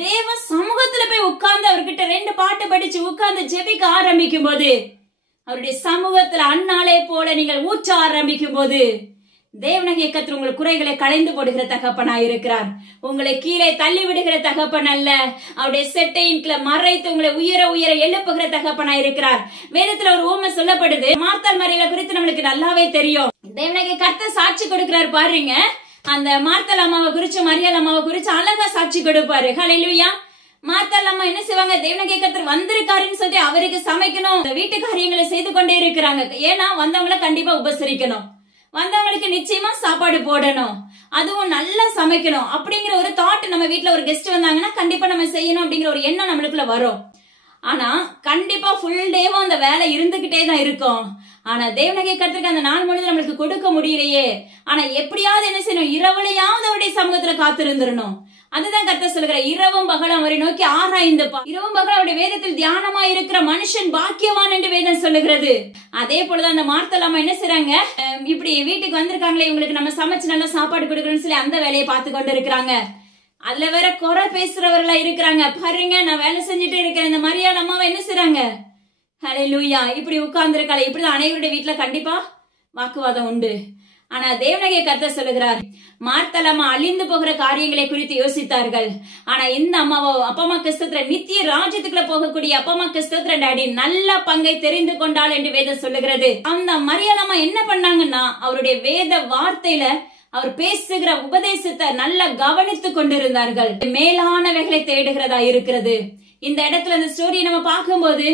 தேவ சமூகத்துல போய் உட்கார்ந்து அவர்கிட்ட 2 பாட்டு படிச்சு உட்கார்ந்து ஜெபிக்க ஆரம்பிக்கும் போது, அவருடைய சமூகத்துல அண்ணாலே போல நீங்கள் ஊற்ற ஆரம்பிக்கும் போது, தேவனாகிய கர்த்தர் உங்கள் குறைகளை களைந்து போடுகிற தகப்பனா இருக்கிறார். உங்களை கீழே தள்ளி விடுகிற தகப்பன் அல்ல, அவருடைய செட்டையின் கீழே மறைத்து உங்களை உயர உயர எழுப்புகிற தகப்பனா இருக்கிறார். வேதத்துல ஒரு ஊமை சொல்லப்படுது, மார்த்தாள் மரியாளை குறித்து நம்மளுக்கு நல்லாவே தெரியும். தேவனாகிய கர்த்தர் சாட்சி கொடுக்கிறார் பாருங்க. அந்த மார்த்தாள் அம்மாவை குறிச்சு மரியாள் அம்மாவை குறிச்சு அழகா சாட்சி கொடுப்பாரு. ஹல்லேலூயா. மார்த்தாள் அம்மா என்ன செய்வாங்க, தேவனாகிய கர்த்தர் வந்திருக்காருன்னு சொல்லிட்டு அவருக்கு சமைக்கணும், வீட்டு காரியங்களை செய்து கொண்டே இருக்கிறாங்க. ஏன்னா வந்தவங்களை கண்டிப்பா உபசரிக்கணும், வந்தவங்களுக்கு நிச்சயமா சாப்பாடு போடணும், அதுவும் நல்லா சமைக்கணும் அப்படிங்கிற ஒரு தாட் நம்ம வீட்டுல ஒரு கெஸ்ட் வந்தாங்கன்னா கண்டிப்பா நம்ம செய்யணும் அப்படிங்கிற ஒரு எண்ணம் நம்மளுக்குள்ள வரும். ஆனா கண்டிப்பா ஃபுல் டேவும் அந்த வேலை இருந்துகிட்டே தான் இருக்கும். ஆனா தேவனாகிய கர்த்தருக்கு அந்த நாள் முழுவதும் நம்மளுக்கு கொடுக்க முடியலையே, ஆனா எப்படியாவது என்ன செய்யணும், இரவுலையாவது அவருடைய சமூகத்துல காத்திருந்துடணும். அதுதான் கர்த்தர் சொல்லுகிற, இரவும் பகலும் அவரை நோக்கி ஆராய்ந்து பார். இரவும் பகலும் அவருடைய வேதத்தில் தியானமா இருக்கிற மனுஷன் பாக்கியவான் என்று வேதம் சொல்லுகிறது. அதே போலதான் அந்த மார்த்தாள் அம்மா என்ன செய்றாங்க, இப்படி வீட்டுக்கு வந்திருக்காங்களே, இவங்களுக்கு நம்ம சமைச்சு நல்லா சாப்பாடு கொடுக்கணும்னு சொல்லி அந்த வேலையை பார்த்து கொண்டு இருக்கிறாங்க. அதுல வேற குறை பேசுறவர்களா இருக்கிறாங்க. பாருங்க, நான் வேலை செஞ்சுட்டு இருக்கிறேன். இந்த மரியாள் அம்மாவை என்ன செய்றாங்க, ஹல்லேலூயா, இப்படி உட்கார்ந்து இருக்காளே. இப்படிதான் அனைவருடைய வீட்டுல கண்டிப்பா வாக்குவாதம் உண்டு. ஆனா தேவனாகிய கர்த்தர் சொல்லுகிறார், மார்த்தாள் அம்மா அழிந்து போகிற காரியங்களை குறித்து யோசித்தார்கள். ஆனா இந்த அம்மாவோ அப்பா அம்மா கிறிஸ்தத்துல நித்திய ராஜ்யத்துக்குள்ள போகக்கூடிய அப்பா அம்மா கிறிஸ்தத்துல டாடி நல்ல பங்கை தெரிந்து கொண்டாள் என்று வேதம் சொல்லுகிறது. அந்த மரியாள் அம்மா என்ன பண்ணாங்கன்னா, அவருடைய வேத வார்த்தையில அவர் பேசுகிற உபதேசத்தை நல்லா கவனித்துக் கொண்டிருந்தார்கள். மேலானவைகளை தேடுகிறதா இருக்கிறது. இந்த இடத்துல இந்த ஸ்டோரி நம்ம பார்க்கும்போது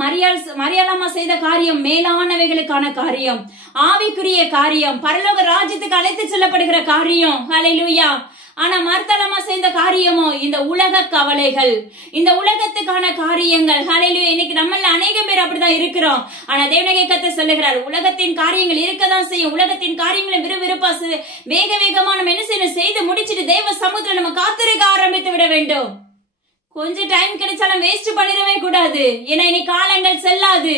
மரியாள் அம்மா செய்த காரியம் மேலானவைகளுக்கான காரியம், ஆவிக்குரிய காரியம், பரலோக ராஜ்யத்துக்கு அழைத்து செல்லப்படுகிற காரியம். ஹல்லேலூயா. ஆனா மார்த்தாள் அம்மா செய்த காரியமோ இந்த உலக கவலைகள், இந்த உலகத்துக்கான காரியங்கள். ஹல்லேலூயா. இன்னைக்கு நம்மள அநேகம் பேர் அப்படிதான் இருக்கிறோம். ஆனா தேவனாகிய கர்த்தர் சொல்லுகிறார், உலகத்தின் காரியங்கள் இருக்கதான் செய்யும். உலகத்தின் காரியங்களை விறுவிறுப்பா வேக வேகமா நம்ம என்ன செய்யணும், செய்து முடிச்சிட்டு தேவ சமூகத்துல நம்ம காத்திருக்க ஆரம்பித்து விட வேண்டும். கொஞ்சம் டைம் கிடைச்சாலும் வேஸ்ட் பண்ணிடவே கூடாது. ஏன்னா இனி காலங்கள் செல்லாது.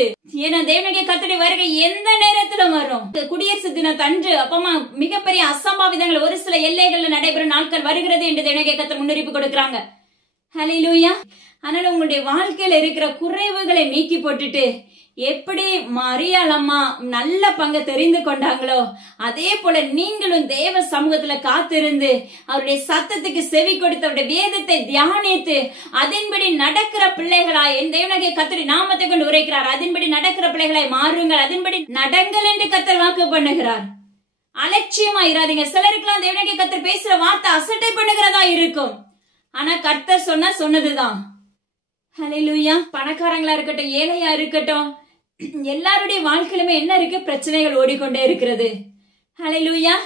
ஏன்னா தேவனாகிய கர்த்தருடைய வருகை எந்த நேரத்திலும் வரும். குடியரசு தினத்தன்று அப்பமா மிகப்பெரிய அசம்பாவிதங்கள் ஒரு சில எல்லைகள்ல நடைபெறும் நாட்கள் வருகிறது என்று தேவனாகிய கர்த்தர் முன்னறிவிப்பு கொடுக்கிறாங்க. ஹல்லேலூயா. அதனால உங்களுடைய வாழ்க்கையில இருக்கிற குறைவுகளை நீக்கி போட்டுட்டு எப்படி மரியாள் அம்மா நல்ல பங்கு தெரிந்து கொண்டாங்களோ அதே போல நீங்களும் தேவ சமூகத்துல காத்திருந்து அவருடைய சத்தத்துக்கு செவி கொடுத்து அவருடைய வேதத்தை தியானித்து அதன்படி நடக்கிற பிள்ளைகளாய் என் தேவனாகிய கர்த்தருடைய நாமத்தை கொண்டு உரைக்கிறார். அதன்படி நடக்கிற பிள்ளைகளாய் மாறுங்கள், அதன்படி நடங்கள் என்று கர்த்தர் வாக்கு பண்ணுகிறார். அலட்சியமா இராதீங்க. சிலருக்கெல்லாம் தேவனாகிய கர்த்தர் பேசுற வார்த்தை அசட்டை பண்ணுகிறதா இருக்கும். ஆனா கர்த்தர் சொன்னதுதான். ஹல்லேலூயா. பணக்காரங்களா இருக்கட்டும், ஏழையா இருக்கட்டும், எல்லாருடைய வாழ்க்கையிலுமே என்ன இருக்கு, பிரச்சனைகள் ஓடிக்கொண்டே இருக்கிறது. ஹல்லேலூயா.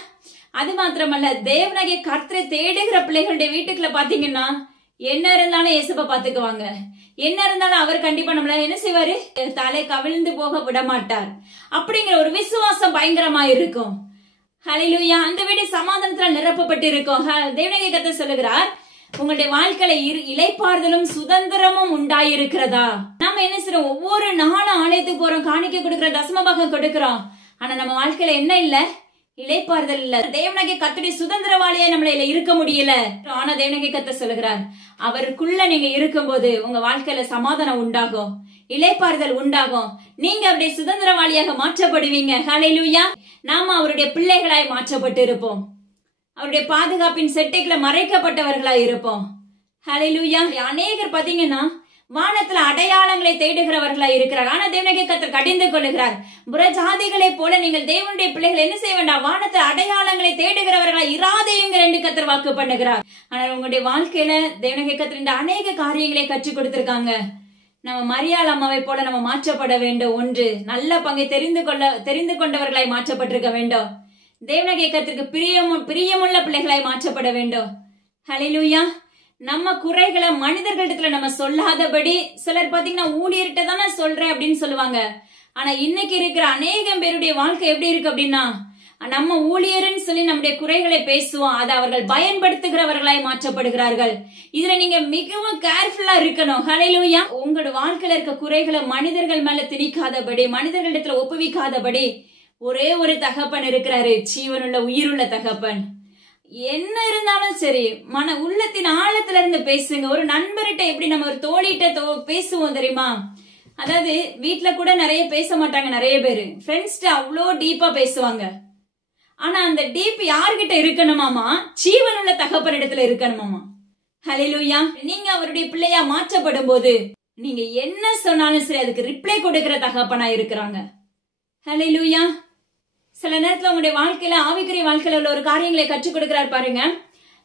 அது மாத்திரமல்ல, தேவனாகிய கர்த்தரை தேடுகிற பிள்ளைகளுடைய வீட்டுக்குள்ள பாத்தீங்கன்னா என்ன இருந்தாலும் இயேசுவை பாத்துக்குவாங்க. என்ன இருந்தாலும் அவர் கண்டிப்பா நம்மள என்ன செய்வாரு, தலை கவிழ்ந்து போக விட மாட்டார். அப்படிங்கிற ஒரு விசுவாசம் பயங்கரமா இருக்கும். ஹல்லேலூயா. அந்த வீடு சமாதானத்தால் நிரப்பப்பட்டு இருக்கும். தேவனாகிய கர்த்தர் சொல்லுகிறார், உங்களுடைய வாழ்க்கையில இளைப்பாறுதலும் சுதந்திரமும் உண்டாயிருக்கிறதா? நாம என்ன செய்யறோம், ஒவ்வொரு நாளும் ஆலயத்துக்கு போறோம், காணிக்கை கொடுக்கிறோம், தசமபாகம் கொடுக்கிறோம். ஆனா நம்ம வாழ்க்கையில என்ன இல்ல, இளைப்பாறுதல் இல்ல. தேவனாகிய கர்த்தருடைய சுதந்திரவாளியா நம்மள இருக்க முடியல. ஆனா தேவனாகிய கர்த்தர் சொல்லுகிறார், அவருக்குள்ள நீங்க இருக்கும்போது உங்க வாழ்க்கையில சமாதானம் உண்டாகும், இளைப்பாறுதல் உண்டாகும், நீங்க அவருடைய சுதந்திரவாளியாக மாற்றப்படுவீங்க. ஹல்லேலூயா. நாம அவருடைய பிள்ளைகளாய் மாற்றப்பட்டு இருப்போம். அவருடைய பாதுகாப்பின் செட்டைக்குள்ள மறைக்கப்பட்டவர்களாய் இருப்போம். ஹல்லேலூயா. அநேகர் பாத்தீங்கன்னா வானத்துல அடையாளங்களை தேடுகிறவர்களாய் இருக்கிறார். ஆனா தேவனாகிய கர்த்தர் கடிந்து கொள்ளுகிறார், புறஜாதிகளை போல நீங்கள் தேவனுடைய பிள்ளைகள் என்ன செய்ய வேண்டாம், வானத்துல அடையாளங்களை தேடுகிறவர்களாய் இராதேயுங்கிற என்று கர்த்தர் வாக்கு பண்ணுகிறார். ஆனால் உங்களுடைய வாழ்க்கையில தேவனாகிய கர்த்தர் இந்த அநேக காரியங்களை கற்றுக் கொடுத்திருக்காங்க. நம்ம மரியாள் அம்மாவை போல நம்ம மாற்றப்பட வேண்டும். ஒன்று, நல்ல பங்கை தெரிந்து கொண்டவர்களாய் மாற்றப்பட்டிருக்க வேண்டும். தேவனாகிய கர்த்தருக்கு பிரியமுள்ள பிள்ளைகளாய் மாற்றப்பட வேண்டும். ஹல்லேலூயா. நம்ம குறைகளை மனிதர்களிடத்துல நம்ம சொல்லாதபடி, சிலர் பாத்தீங்கன்னா ஊழியர்கிட்ட தானே சொல்றேன் அப்படின்னு சொல்லுவாங்க. ஆனா இன்னைக்கு இருக்கிற அநேகம் பேருடைய வாழ்க்கை எப்படி இருக்கு அப்படின்னா, நம்ம ஊழியர்னு சொல்லி நம்முடைய குறைகளை பேசுவோம், அதை அவர்கள் பயன்படுத்துகிறவர்களாய் மாற்றப்படுகிறார்கள். இதுல நீங்க மிகவும் கேர்ஃபுல்லா இருக்கணும். ஹல்லேலூயா. உங்களோட வாழ்க்கையில இருக்க குறைகளை மனிதர்கள் மேல திணிக்காதபடி, மனிதர்களிடத்துல ஒப்புவிக்காதபடி ஒரே ஒரு தகப்பன் இருக்கிறாரு, ஜீவனுள்ள உயிருள்ள தகப்பன். என்ன இருந்தாலும் சரி, உள்ளத்தின் ஆழத்துல இருந்து பேசுங்க. ஒரு நண்பர்கிட்ட எப்படி நம்ம ஒரு தோழிகிட்ட பேசுவோம் தெரியுமா? அதாவது வீட்டுல கூட நிறைய பேச மாட்டாங்க நிறைய பேரு, ஃப்ரெண்ட்ஸ்ட அவ்வளோ டீப்பா பேசுவாங்க. ஆனா அந்த டீப் யார்கிட்ட இருக்கணுமாமா, ஜீவனுள்ள தகப்பன் இடத்துல இருக்கணுமாமா. ஹல்லேலூயா. நீங்க அவருடைய பிள்ளையா மாற்றப்படும் போது நீங்க என்ன சொன்னாலும் சரி அதுக்கு ரிப்ளை கொடுக்கிற தகப்பனா இருக்கிறாங்க. ஹல்லேலூயா. சில நேரத்துல உங்களுடைய வாழ்க்கையில, ஆவிக்குரிய வாழ்க்கையில உள்ள ஒரு காரியங்களை கற்றுக் கொடுக்கிறார் பாருங்க.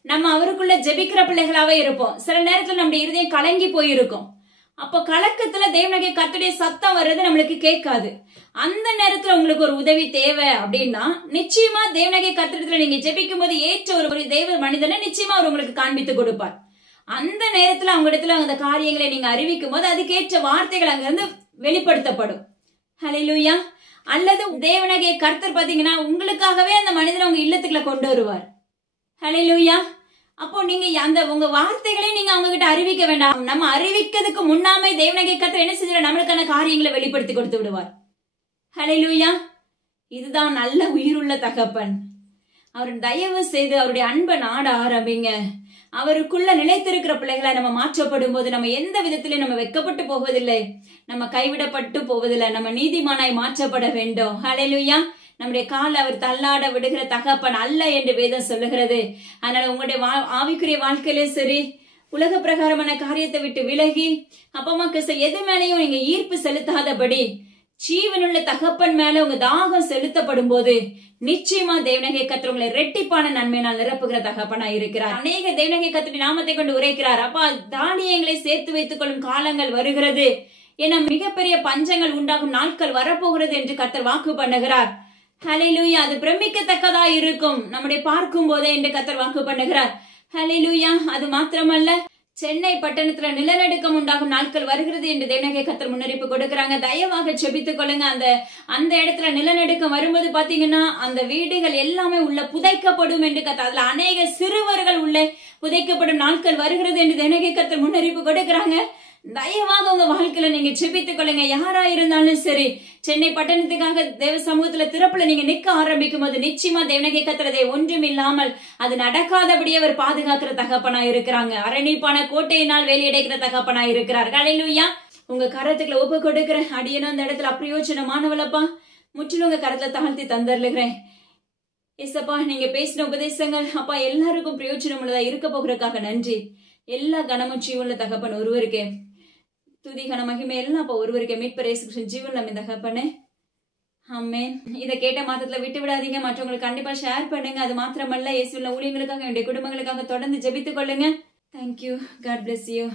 நம்ம அவருக்குள்ள ஜெபிக்கிற பிள்ளைகளாவே இருப்போம். சில நேரத்துல நம்முடைய இருதயம் கலங்கி போயிருக்கும். அப்போ கலக்கத்துல தேவனாகிய கர்த்தருடைய சத்தம் வர்றது நம்மளுக்கு கேட்காது. அந்த நேரத்துல உங்களுக்கு ஒரு உதவி தேவை அப்படின்னா நிச்சயமா தேவனாகிய கர்த்தரிடத்துல நீங்க ஜெபிக்கும் போது ஏற்ற ஒரு தெய்வ மனிதனை நிச்சயமா அவர் உங்களுக்கு காண்பித்து கொடுப்பார். அந்த நேரத்துல அவங்க இடத்துல அந்த காரியங்களை நீங்க அறிவிக்கும் போது அதுக்கேற்ற வார்த்தைகள் அங்க இருந்து வெளிப்படுத்தப்படும். ஹல்லேலூயா. அல்லது தேவனாகிய கர்த்தர் பாத்தீங்கன்னா உங்களுக்காகவே அந்த மனிதனை உங்க இல்லத்துக்குள்ள கொண்டு வருவார். ஹல்லேலூயா. அப்போ நீங்க அந்த உங்க வார்த்தைகளை நீங்க அவங்க கிட்ட அறிவிக்க வேண்டாம். நம்ம அறிவிக்கிறதுக்கு முன்னாமே தேவனாகிய கர்த்தர் என்ன செஞ்சாரு, நம்மளுக்கான காரியங்களை வெளிப்படுத்தி கொடுத்து விடுவார். ஹல்லேலூயா. இதுதான் நல்ல உயிருள்ள தகப்பன். அவர் தயவு செய்து அவருடைய அன்பை நாட ஆரம்பிங்க. அவருக்குள்ள நிலைத்திருக்கிற பிள்ளைகளை நம்ம மாற்றப்படும் போது நம்ம எந்த விதத்திலையும் நம்ம வெட்கப்பட்டு போவதில்லை, நம்ம கைவிடப்பட்டு போவதில்லை. நம்ம நீதிமானாய் மாற்றப்பட வேண்டும். ஹல்லேலூயா. நம்முடைய கால் அவர் தள்ளாட விடுகிற தகப்பன் அல்ல என்று வேதம் சொல்லுகிறது. அதனால உங்களுடைய ஆவிக்குரிய வாழ்க்கையிலும் சரி, உலக பிரகாரமான காரியத்தை விட்டு விலகி அப்பமாக்கு எது மேலையும் நீங்க ஈர்ப்பு செலுத்தாதபடி ஜீவனுள்ள தகப்பன் மேல உங்க தாகம் செலுத்தப்படும் போது நிச்சயமா தேவனாகிய கர்த்தர் உங்களை ரெட்டிப்பான நன்மையினால் நிரப்புகிற தகப்பனா இருக்கிறார். அநேக தேவனாகிய கர்த்தருடைய நாமத்தை கொண்டு உரைக்கிறார். அப்பா, தானியங்களை சேர்த்து வைத்துக் கொள்ளும் காலங்கள் வருகிறது, என மிகப்பெரிய பஞ்சங்கள் உண்டாகும் நாட்கள் வரப்போகிறது என்று கர்த்தர் வாக்கு பண்ணுகிறார். ஹல்லேலூயா. அது பிரமிக்கத்தக்கதா இருக்கும் நம்முடைய பார்க்கும் போதே என்று கர்த்தர் வாக்கு பண்ணுகிறார். ஹல்லேலூயா. அது மாத்திரமல்ல, சென்னை பட்டணத்துல நிலநடுக்கம் உண்டாகும் நாட்கள் வருகிறது என்று தேவனாகிய கர்த்தர் முன்னறிப்பு கொடுக்கிறாங்க. தயவாக செபித்துக் கொள்ளுங்க. அந்த இடத்துல நிலநடுக்கம் வரும்போது பாத்தீங்கன்னா அந்த வீடுகள் எல்லாமே உள்ள புதைக்கப்படும் என்று கர்த்தர், அதுல அநேக சிறுவர்கள் உள்ள புதைக்கப்படும் நாட்கள் வருகிறது என்று தேவனாகிய கர்த்தர் முன்னறிப்பு கொடுக்கிறாங்க. தயவாக உங்க வாழ்க்கையில நீங்க செபித்துக் கொள்ளுங்க. யாரா இருந்தாலும் சரி, சென்னை பட்டணத்துக்காக தேவ சமூகத்துல திறப்புல நீங்க நிக்க ஆரம்பிக்கும் போது நிச்சயமா தேவனாகிய கர்த்தர் ஒன்றும் இல்லாமல் அது நடக்காதபடியே அவர் பாதுகாக்கிற தகப்பனா இருக்கிறாங்க. அரணிப்பான கோட்டையினால் வேலையடைக்கிற தகப்பனா இருக்கிறார். ஹல்லேலூயா. உங்க கரத்துக்குள்ள ஒப்பு கொடுக்கிற அடியனும் அந்த இடத்துல அப்பிரயோஜனமானவளப்பா, முற்றிலும் உங்க கரத்துல தாழ்த்தி தந்தர்லுகிறேன். ஏசப்பா, நீங்க பேசின உபதேசங்கள் அப்பா எல்லாருக்கும் பிரயோஜனம் உள்ளதா இருக்க போகிறதுக்காக நன்றி. எல்லா கனமும் ஜீவன்ல தகப்பன் ஒருவருக்கே துதி கன மகிமை எல்லாம் அப்ப ஒருவருக்கே. மீட்பர் இயேசு கிறிஸ்து ஜீவன் நம்ம தகப்பனே. ஆமென். இதை கேட்ட மாத்திரத்துல விட்டு விடாதீங்க, மற்றவங்களுக்கு கண்டிப்பா ஷேர் பண்ணுங்க. அது மாத்திரமல்ல, இயேசுவின் ஊழியங்களுக்காக, என்னுடைய குடும்பங்களுக்காக தொடர்ந்து ஜெபித்துக் கொள்ளுங்க. தேங்க்யூ. God bless you.